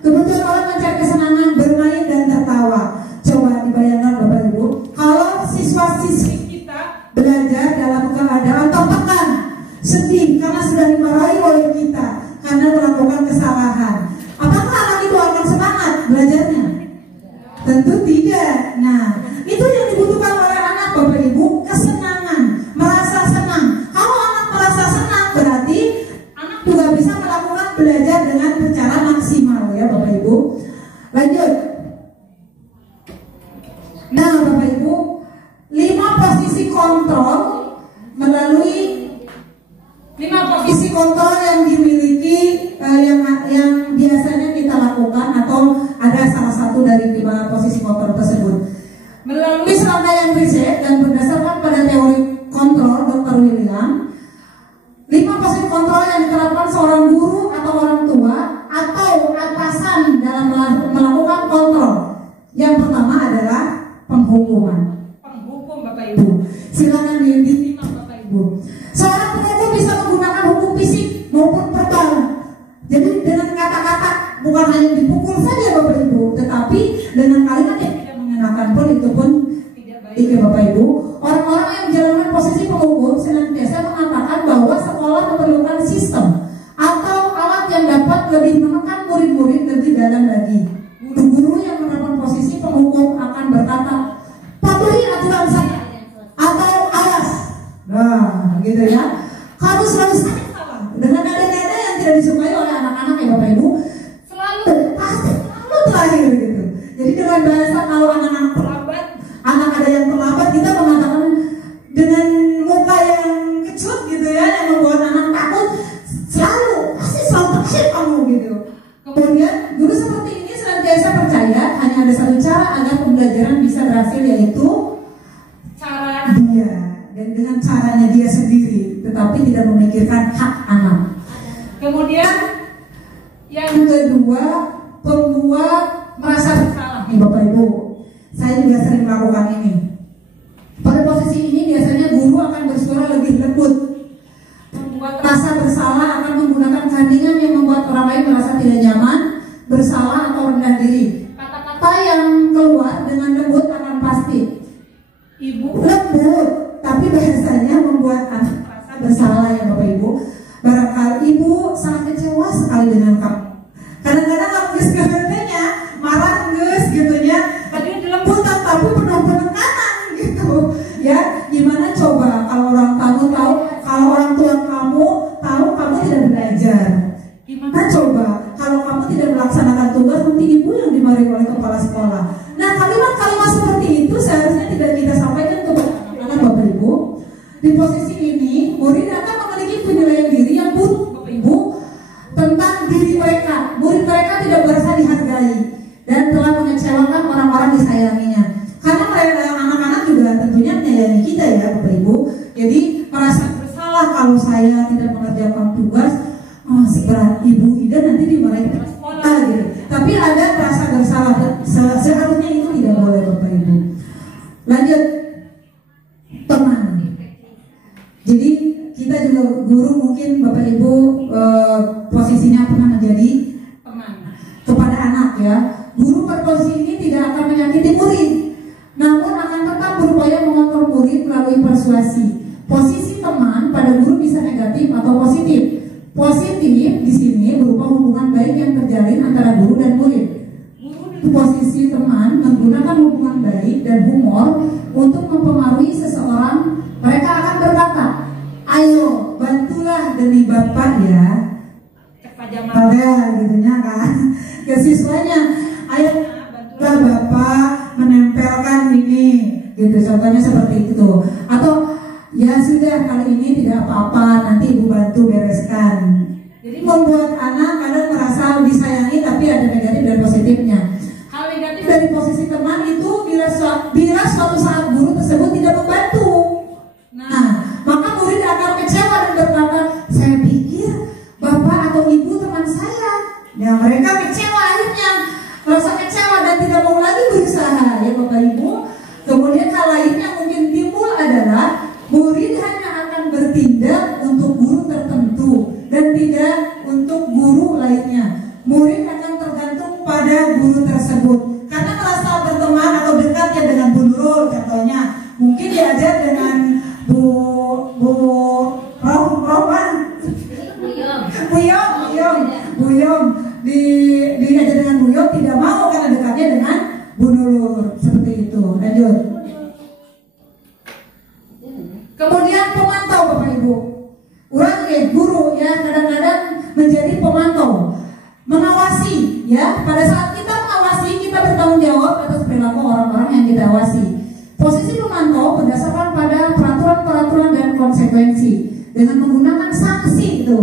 Kebutuhan orang mencari kesenangan, bermain dan tertawa. Coba dibayangkan Bapak Ibu, kalau siswa-siswi kita belajar dalam keadaan tertekan, sedih karena sudah dimarahi oleh kita karena melakukan kesalahan, apakah anak itu akan semangat belajarnya? Tentu tidak. Nah, itu yang dibutuhkan oleh anak Bapak Ibu, kesenangan, merasa senang. Kalau anak merasa senang, berarti anak juga bisa melakukan belajar dengan cara maksimal ya Bapak Ibu. Lanjut. Nah Bapak Ibu, 5 posisi kontrol melalui 5 posisi kontrol yang dimiliki yang biasanya kita lakukan, atau ada salah satu dari 5 posisi kontrol tersebut. Melalui serangkaian riset dan berdasarkan pada teori kontrol Dr. William, 5 posisi kontrol yang diterapkan seorang guru atau orang tua atau atasan dalam melakukan kontrol. Yang pertama adalah penghukuman. Penghukum Bapak Ibu. Silakan disimak Bapak Ibu. Seorang penghukum bisa menggunakan hukum fisik maupun verbal. Jadi dengan kata-kata, bukan hanya dipukul saja Bapak Ibu, tetapi dengan kalimat yang tidak mengenakan pun itu pun tidak baik ya Bapak Ibu. Orang-orang yang menjalankan posisi penghukum senantiasa mengatakan bahwa sekolah memerlukan sistem atau alat yang dapat lebih menekan murid-murid lebih dalam lagi. Guru-guru yang menerapkan posisi penghukum akan berkata, patuhi aturan saya atau alas. Nah, gitu ya. Kamu selalu salah. Dengan nada-nada yang tidak disukai oleh anak-anak ya Bapak Ibu, pasti selalu terakhir gitu. Jadi dengan bahasa, kalau anak-anak terlambat, anak ada yang terlambat, kita mengatakan dengan muka yang kecut gitu ya, yang membuat anak takut, pasti selalu terakhir kamu gitu. Kemudian guru seperti ini senantiasa percaya hanya ada satu cara agar pembelajaran bisa berhasil, yaitu cara dia, dan dengan caranya dia sendiri, tetapi tidak memikirkan hak anak. Kemudian yang kedua, pembuat merasa bersalah nih Bapak Ibu. Saya juga sering melakukan ini. Pada posisi ini biasanya guru akan bersuara lebih lembut. Membuat rasa bersalah akan menggunakan kandungan yang membuat orang lain merasa tidak nyaman, sangat kecewa sekali dengan kamu. Kadang-kadang aku geus-geusnya marah geus gitunya, tadi dilembutkan tapi penuh penekanan gitu. Ya, gimana coba kalau orang tahu, kalau orang tua kamu tahu kamu tidak belajar. Gimana coba kalau kamu tidak melaksanakan tugas, nanti ibu yang dimarahi oleh kepala sekolah. Nah, kalimat-kalimat seperti itu seharusnya tidak kita sampaikan kepada anak-anak Bapak Ibu. Di posisi ini, murid akan memiliki penilaian diri yang buruk Bapak Ibu tentang diri mereka. Murid mereka tidak merasa dihargai dan telah mengecewakan orang-orang disayanginya. Karena mereka anak-anak juga tentunya menyayangi kita ya Bapak Ibu. Jadi merasa bersalah kalau saya tidak mengerjakan tugas. Oh, seberat Ibu Ida nanti dimarahi kepala sekolah gitu. Tapi ada rasa bersalah. Seharusnya itu tidak boleh Bapak Ibu. Lanjut, teman. Jadi kita juga guru mungkin Bapak Ibu posisinya pernah menjadi teman kepada anak ya. Guru berposisi ini tidak akan menyakiti murid, namun akan tetap berupaya mengontrol murid melalui persuasi. Posisi teman pada guru bisa negatif atau positif. Positif di sini berupa hubungan baik yang terjalin antara guru dan murid. Guru di posisi teman menggunakan hubungan baik dan humor untuk mempengaruhi seseorang. Mereka akan berkata, ayo bantulah demi Bapak ya. Ada gitunya kan ke siswanya, ayo bantulah Bapak menempelkan ini gitu, contohnya seperti itu. Atau ya sudah kali ini tidak apa-apa, nanti Ibu bantu bereskan. Jadi membuat anak kadang merasa disayangi tapi ada negatif dan positifnya. Hal negatif dari posisi teman itu bila suatu saat guru tersebut tidak membantu. Nah, maka murid akan kecewa dan berkata, saya pikir Bapak atau Ibu teman saya. Ya mereka kecewa akhirnya, merasa kecewa dan tidak mau lagi berusaha ya Bapak Ibu. Kemudian hal lain yang mungkin timbul adalah murid hanya akan bertindak untuk guru tertentu dan tidak untuk guru lainnya. Murid akan tergantung pada guru tersebut karena merasa berteman atau dekat ya dengan Bu Nurul contohnya. Mungkin diajar dengan Bu Yom diajar dengan Bu Yom tidak mau karena dekatnya dengan Bu Nurul seperti itu. Lanjut. Kemudian pemantau Bapak Ibu. Orang guru ya kadang-kadang menjadi pemantau, mengawasi ya. Pada saat kita mengawasi, kita bertanggung jawab atas perilaku orang-orang yang kita awasi. Posisi pemantau berdasarkan pada peraturan-peraturan dan konsekuensi dengan menggunakan sanksi itu.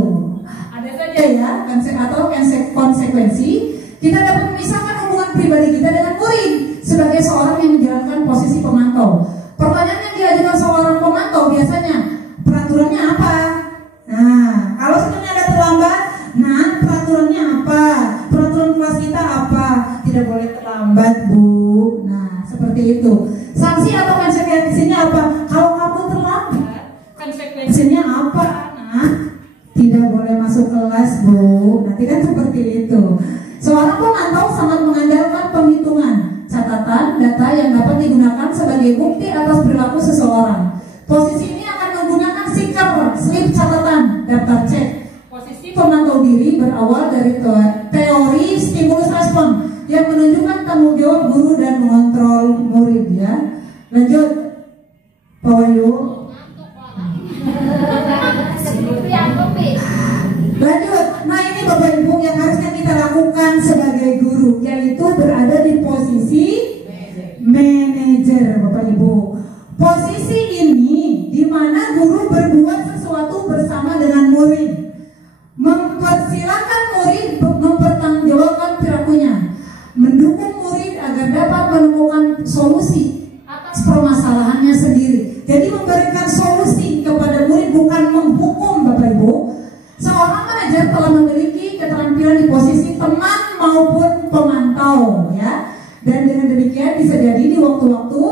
Ada saja ya atau konsekuensi. Kita dapat memisahkan hubungan pribadi kita dengan murid sebagai seorang yang menjalankan posisi pemantau. Pertanyaan yang diajukan seorang pemantau biasanya peraturannya apa? Nah, kalau sebenarnya ada terlambat, nah peraturannya apa? Peraturan kelas kita apa? Tidak boleh terlambat Bu. Nah, seperti itu. Sanksi atau konsekuensinya apa? Kalau kamu terlambat, konsekuensinya apa? Nah, tidak boleh masuk kelas Bu. Nanti kan seperti itu. Seorang pemantau sangat mengandalkan penghitungan, catatan, data yang dapat digunakan sebagai bukti atas perilaku seseorang. Posisi ini akan menggunakan stiker, slip catatan, daftar cek. Posisi pemantau diri berawal dari teori stimulus respon yang menunjukkan tanggung jawab guru dan mengontrol murid ya. Lanjut, Pak Wahyu. Lanjut, nah ini Bapak Ibu yang harusnya kita lakukan sebagai guru, yaitu berada di posisi manajer Bapak Ibu. Posisi ini di mana guru berbuat sesuatu bersama dengan murid, mempersilahkan murid mempertanggungjawabkan perilakunya, mendukung murid agar dapat menemukan solusi atas permasalahannya sendiri. Jadi memberikan solusi kepada murid, bukan menghukum Bapak Ibu. Seorang manajer telah memiliki keterampilan di posisi teman maupun pemantau ya. Dan dengan demikian bisa jadi di waktu-waktu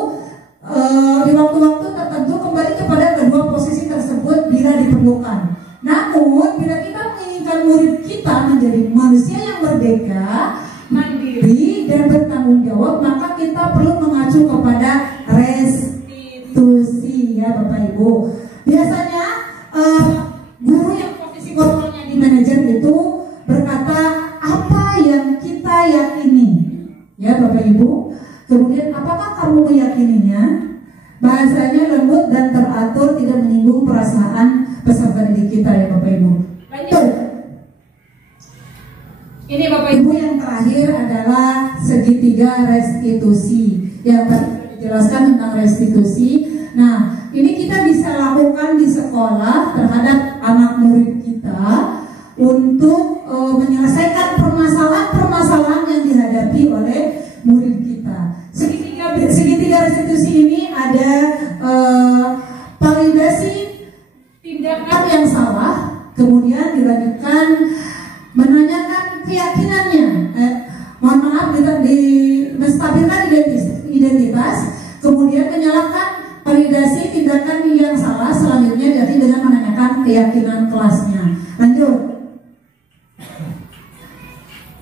tertentu kembali kepada kedua posisi tersebut bila diperlukan. Namun bila kita menginginkan murid kita menjadi manusia yang merdeka, mandiri dan bertanggung jawab, maka kita perlu mengacu kepada restitusi ya Bapak Ibu. Biasanya guru yang posisi kontrolnya di manajer manajer itu berkata apa yang kita yakini, ya Bapak Ibu. Kemudian apakah kamu meyakininya? Bahasanya lembut dan teratur, tidak menyinggung perasaan peserta didik kita ya Bapak Ibu. Lanjut. Ini Bapak Ibu. Ibu yang terakhir adalah segitiga restitusi yang tadi dijelaskan tentang restitusi. Nah, ini kita bisa lakukan di sekolah terhadap anak murid kita untuk menyelesaikan permasalahan-permasalahan yang dihadapi oleh murid kita. Segitiga restitusi ini ada validasi tindakan yang salah, kemudian dilanjutkan menanyakan keyakinannya, mohon maaf, menstabilkan identitas, kemudian menyalahkan validasi tindakan yang salah, selanjutnya jadi dengan menanyakan keyakinan kelasnya. Lanjut.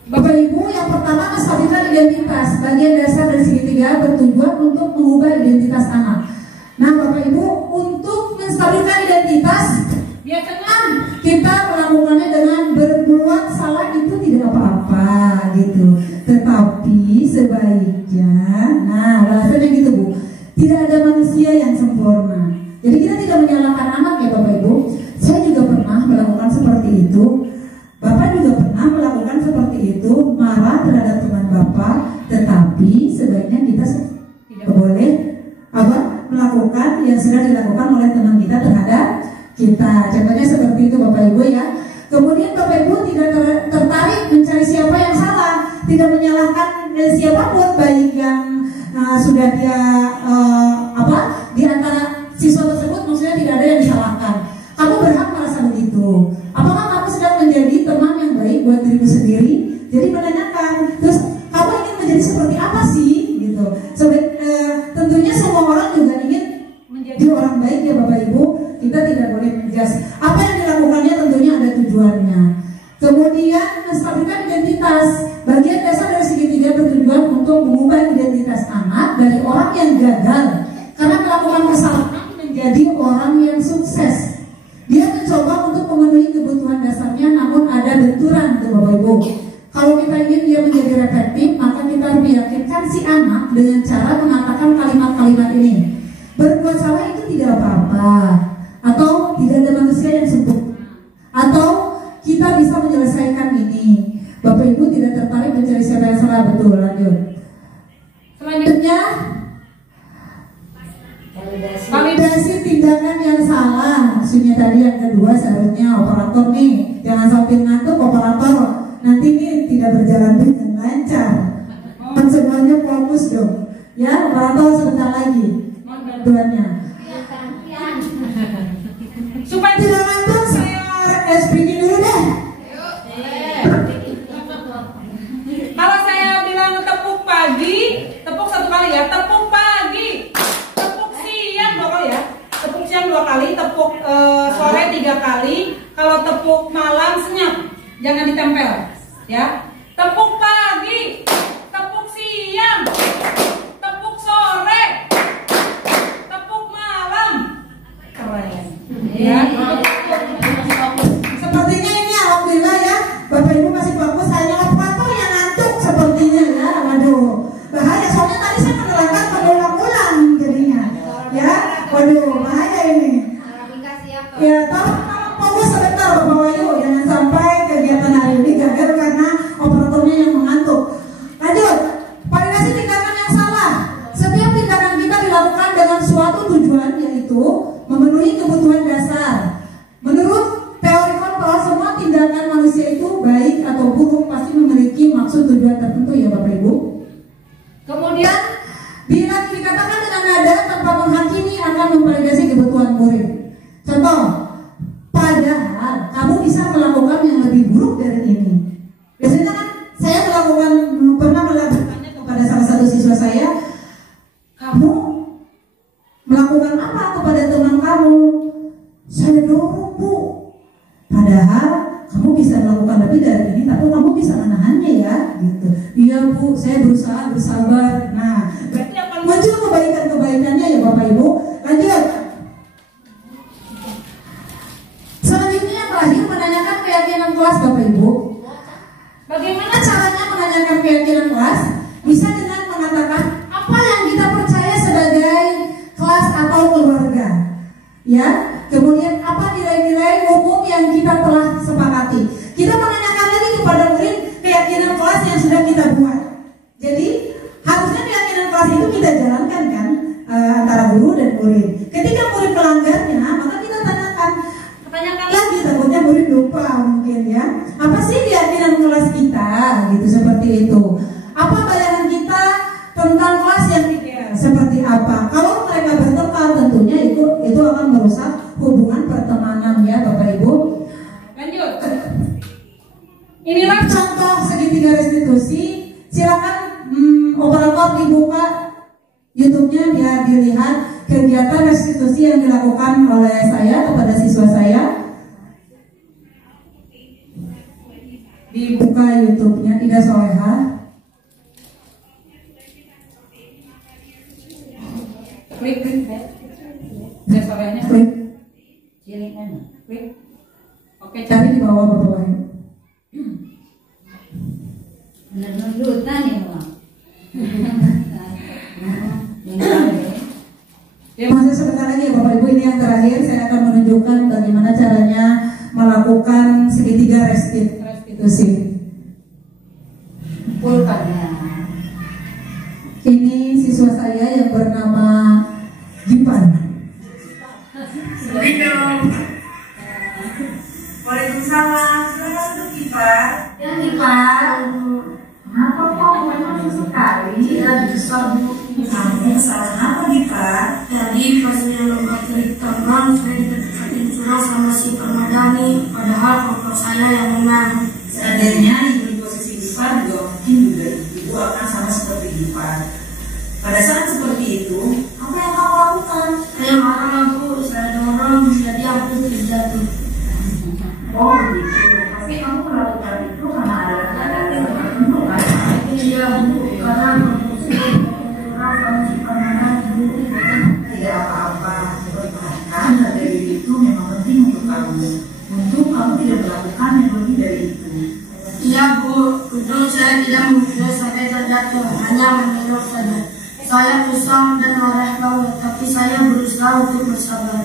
Bapak Ibu, yang pertama menstabilkan identitas. Bagian dasar dari segitiga bertujuan untuk mengubah identitas anak. Nah Bapak Ibu, untuk menstabilkan identitas biasanya kita melakukannya dengan berbuat salah itu tidak apa-apa gitu. Tetapi sebaiknya, nah bahasanya gitu Bu, tidak ada manusia yang sempurna. Jadi kita tidak menyalahkan anak ya Bapak Ibu. Saya juga pernah melakukan seperti itu. Bapak juga pernah melakukan seperti itu, marah terhadap teman Bapak. Tetapi sebaiknya kita tidak boleh melakukan yang sedang dilakukan oleh teman kita terhadap kita. Contohnya seperti itu Bapak Ibu ya. Kemudian Bapak Ibu tidak tertarik mencari siapa yang salah, tidak menyalahkan siapapun, baik yang sudah dia di antara siswa tersebut, maksudnya tidak ada yang disalahkan. Kamu berhak merasa begitu. Apakah kamu sedang menjadi teman yang baik buat dirimu sendiri? Jadi menanyakan, terus kamu ingin menjadi seperti apa sih? Gitu. Tentunya semua orang juga ingin menjadi orang baik ya Bapak Ibu. Kita tidak boleh menjudge. Apa yang dilakukannya tentunya ada tujuannya. Kemudian menstabilkan identitas. Bagian dasar dari segitiga bertujuan untuk mengubah identitas anak dari orang yang gagal karena melakukan kesalahan menjadi orang yang sukses. Dia mencoba untuk memenuhi kebutuhan dasarnya, namun ada benturan tuh Bapak Ibu. Kalau kita ingin dia menjadi reflektif, maka kita harus meyakinkan si anak dengan cara mengatakan kalimat-kalimat ini. Berbuat salah itu tidak apa-apa, atau tidak ada manusia yang sempurna, atau kita bisa menyelesaikan ini. Bapak Ibu tidak tertarik mencari siapa yang salah, betul. Lanjut. Selanjutnya, validasi tindakan yang salah. Maksudnya tadi yang kedua seharusnya operator nih, jangan sampai ngantuk operator, nanti ini tidak berjalan dengan lancar. Semuanya fokus dong. Ya, operator sebentar lagi. Bantuannya. Supaya tidak ngantuk, saya speaking dulu deh. Kalau saya bilang tepuk pagi, tepuk satu kali ya, tepuk pagi. Tepuk siang 2 kali ya. Tepuk siang 2 kali, tepuk sore 3 kali. Kalau tepuk malam senyap, jangan ditempel, ya. Tepuk pagi, tepuk siang, tepuk sore, tepuk malam. Keren. Ya. Sepertinya ini alhamdulillah ya, Bapak Ibu masih fokus, hanya operator yang ngantuk sepertinya ya. Waduh, bahaya, soalnya tadi saya menerangkan berulang-ulang jadinya. Ya, waduh, bahaya ini. Ya, tolong fokus sebentar Bapak Wahyu, jangan sampai kegiatan hari ini gagal karena operatornya yang mengantuk. Lanjut, validasi tindakan yang salah. Setiap tindakan kita dilakukan dengan suatu tujuan, yaitu memenuhi kebutuhan dasar. Menurut teori kontrol, semua tindakan manusia itu baik atau buruk pasti memiliki maksud tujuan tertentu ya Bapak Ibu. Kemudian bila dikatakan dengan nada tanpa menghakimi akan memvalidasi kebutuhan murid. Contoh, padahal kamu bisa melakukan yang lebih buruk dari ini. Biasanya kan saya pernah melakukannya kepada salah satu siswa saya. Kamu melakukan apa kepada teman kamu? Saya dorong Bu. Padahal kamu bisa melakukan lebih dari ini, tapi kamu bisa menahannya ya, gitu. Iya Bu, saya berusaha bersabar. Nah, berarti akan muncul kebaikan-kebaikannya ya Bapak Ibu. Lanjut. Selanjutnya yang terakhir, menanyakan keyakinan kelas Bapak Ibu. Bagaimana caranya menanyakan keyakinan kelas? Bisa dengan mengatakan apa yang kita percaya sebagai kelas atau keluarga, ya. Kemudian apa nilai-nilai umum yang kita telah sepakati. Kita menanyakan lagi kepada murid keyakinan kelas yang sudah kita buat. Jadi harusnya keyakinan kelas itu kita jalankan kan, antara guru dan murid. Ketika murid melanggarnya, maka kita tanyakan lagi, takutnya murid lupa mungkin ya. Apa sih keyakinan kelas kita, gitu, seperti itu. Apa bayangan kita tentang kelas yang ideal, seperti apa? Kalau mereka bertengkar, tentunya itu akan merusak hubungan pertemanan ya Bapak Ibu. Lanjut. Inilah Contoh segitiga restitusi. Silakan operator dibuka YouTube-nya biar dilihat kegiatan restitusi yang dilakukan oleh saya kepada siswa saya. Dibuka YouTube-nya Ida Soleha. klik. Ida Solehanya Klik. klik. Oke, Cari di bawah Bapak Wahyu. bener nundutan ya Mak. Masih sebentar lagi ya Bapak Ibu, ini yang terakhir saya akan menunjukkan bagaimana caranya melakukan segitiga restitusi. Kumpulkan ya. Ini siswa saya yang bernama Gipan. Waalaikumsalam. Selamat Gipan. Ya Gipan, kenapa kok memang sekali? Ya bisa Bu. Kamu salah apa Gipan? Tadi pas saya lomba tarik tambang, saya dikatakan curang sama si Permadani, padahal kelompok saya yang menang. Seandainya ibu di posisi Gipan, juga mungkin juga ibu akan sama seperti Gipan. Pada saat seperti itu, apa yang kamu lakukan? Saya marah Bu, saya dorong, jadi aku terjatuh. Oh begitu. Tapi kamu melakukan itu karena ada keadaan yang tertentu kan? Iya Bu, karena kelompok saya curang sama si Permadani Bu. Tidak apa-apa. Bahkan harga diri itu memang penting untuk kamu. Untuk kamu tidak melakukan yang lebih dari itu. Iya Bu, untung saya tidak memukul sampai terjatuh, hanya menengok saja. Saya kusam dan marah banget, tapi saya berusaha untuk bersabar.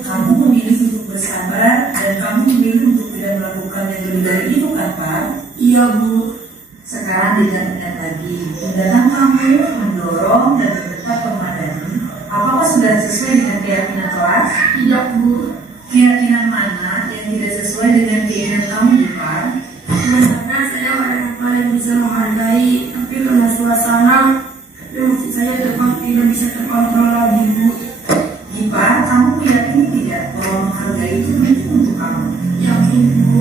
Kamu memilih untuk bersabar dan kamu memilih untuk tidak melakukan yang lebih dari itu kan Pak? Iya Bu. Sekarang diingat lagi, tindakan kamu mendorong dan mendekat Permadani, apakah sudah sesuai dengan keyakinan kelas? Tidak Bu. Keyakinan mana yang tidak sesuai dengan keinginan kamu Pak? Sebenarnya saya orang yang paling bisa menghargai, tapi karena suasana, emosi saya tidak bisa terkontrol lagi Bu. Gipan, kamu yakin tidak bahwa menghargai itu penting untuk kamu? Yakin Bu.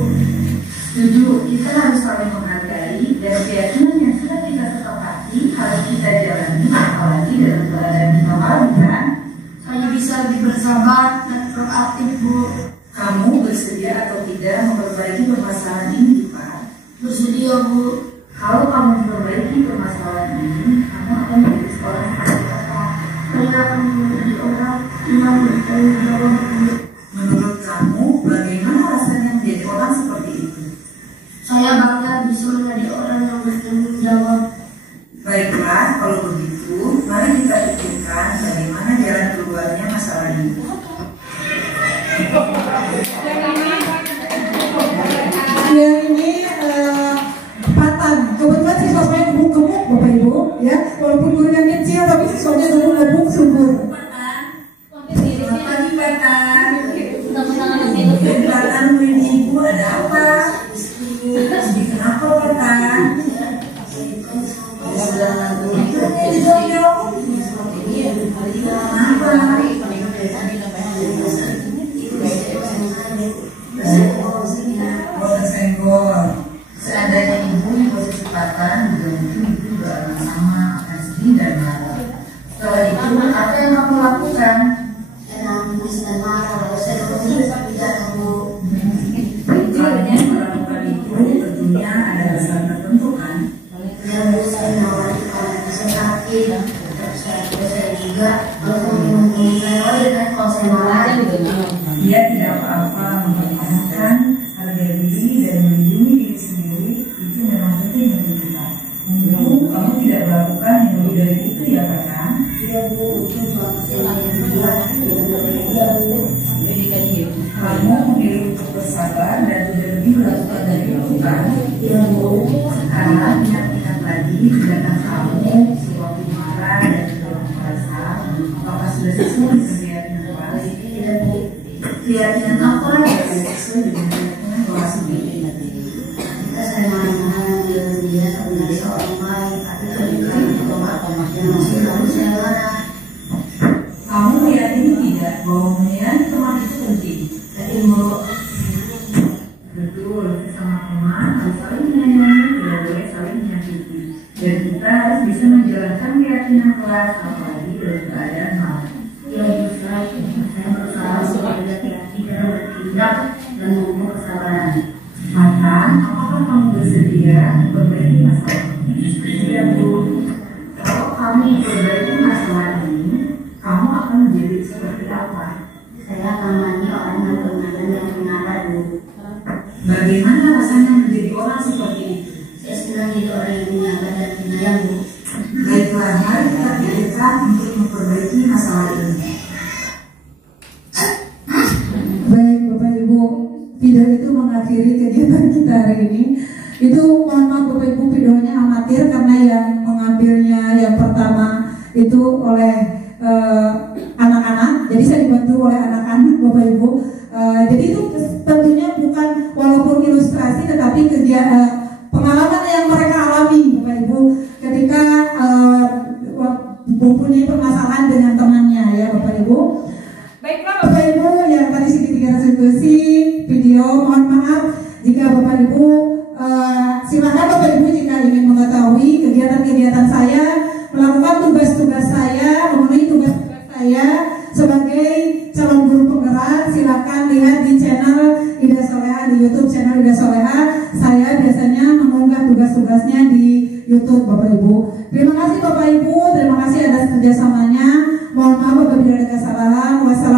Setuju, kita harus saling menghargai dan keyakinan yang sudah kita sepakati harus kita jalani, apalagi dalam keadaan kita malu kan? Saya bisa lebih bersabar dan proaktif Bu. Kamu bersedia atau tidak memperbaiki permasalahan ini Gipan? Bersedia Bu. Kalau kamu memperbaiki permasalahan ini, kamu akan menjadi seorang seperti apa? Saya akan menjadi orang yang bertanggung jawab Bu. Menurut kamu, bagaimana rasanya menjadi orang seperti itu? Saya bangga bisa menjadi orang yang bertanggung jawab. Baiklah, kalau begitu, mari kita pikirkan bagaimana jalan keluarnya masalah ini. Yang ini Patan. Kebetulan siswa saya gemuk-gemuk Bapak Ibu, ya. Walaupun gurunya kecil, tapi siswanya gemuk-gemuk subur. Selamat pagi Batan. Batan murid ibu ada apa? Kenapa Batan? Seandainya ibu di posisi Patan, juga mungkin ibu juga akan sama, akan sedih dan marah. Setelah itu, apa yang kamu lakukan? Saya nangis dan marah, lalu saya terus tidak Bu. Kamu melakukan itu tentunya ada alasan tertentu kan? Dan saya nawari kalau saya sakit, terus saya juga kalau saya minum saya kan kalau saya marah. Dia tidak apa-apa mempertahankan harga diri sendiri itu memang penting untuk kita. Ibu, kamu tidak melakukan yang lebih dari itu ya kakak? Iya Bu, itu suatu yang dibuat pendidikan hidup. Kamu memilih untuk bersabar dan tidak lebih melakukan dari melakukan. Iya Bu. Sekarang ingat-ingat lagi tindakan kamu sewaktu marah dan juga merasa apakah sudah sesuai dengan keyakinan kelas? Iya Bu. Keyakinan apa yang sesuai dengan keyakinan kelas sendiri? Kita saya marah-marah dia sebenarnya seorang baik, tapi ketika itu yang masih harus saya marah. Kamu meyakini tidak bahwa menyayangi teman itu penting? Jadi Bu, Betul, sesama teman harus saling menyayangi, tidak boleh saling menyakiti. Dan kita harus bisa menjalankan keyakinan kelas, apalagi dalam keadaan marah. ya Bu, saya berusaha supaya tidak bertindak dan mempunyai kesabaran. Maka, apakah kamu bersedia memperbaiki masalah ini? Iya Bu. Kalau kamu memperbaiki masalah ini, kamu akan menjadi seperti apa? Saya namanya orang yang pengajar yang mengajar Bu. Bagaimana rasanya menjadi orang seperti itu? Saya senang jadi orang yang mengajar dan penyayang Bu. Baiklah, mari kita pikirkan untuk memperbaiki masalah ini. Baik Bapak Ibu, video itu mengakhiri kegiatan kita hari ini. Itu mohon maaf Bapak Ibu, videonya amatir karena yang mengambilnya yang pertama itu oleh anak-anak. Jadi saya dibantu oleh anak-anak Bapak Ibu. Jadi itu tentunya bukan walaupun ilustrasi tetapi pengalaman yang mereka alami Bapak Ibu ketika mempunyai permasalahan dengan temannya ya Bapak Ibu. Baiklah Bapak Ibu yang tadi segitiga restitusi video, mohon maaf jika Bapak Ibu silakan Bapak Ibu jika ingin mengetahui kegiatan-kegiatan saya, melakukan tugas-tugas saya, memenuhi tugas-tugas saya sebagai calon guru penggerak, silakan lihat di channel Ida Soleha, di YouTube channel Ida Soleha. Saya biasanya mengunggah tugas-tugasnya di YouTube Bapak Ibu. Terima kasih Bapak Ibu, terima kasih atas kerjasamanya. Mohon maaf apabila ada kesalahan. Wassalamualaikum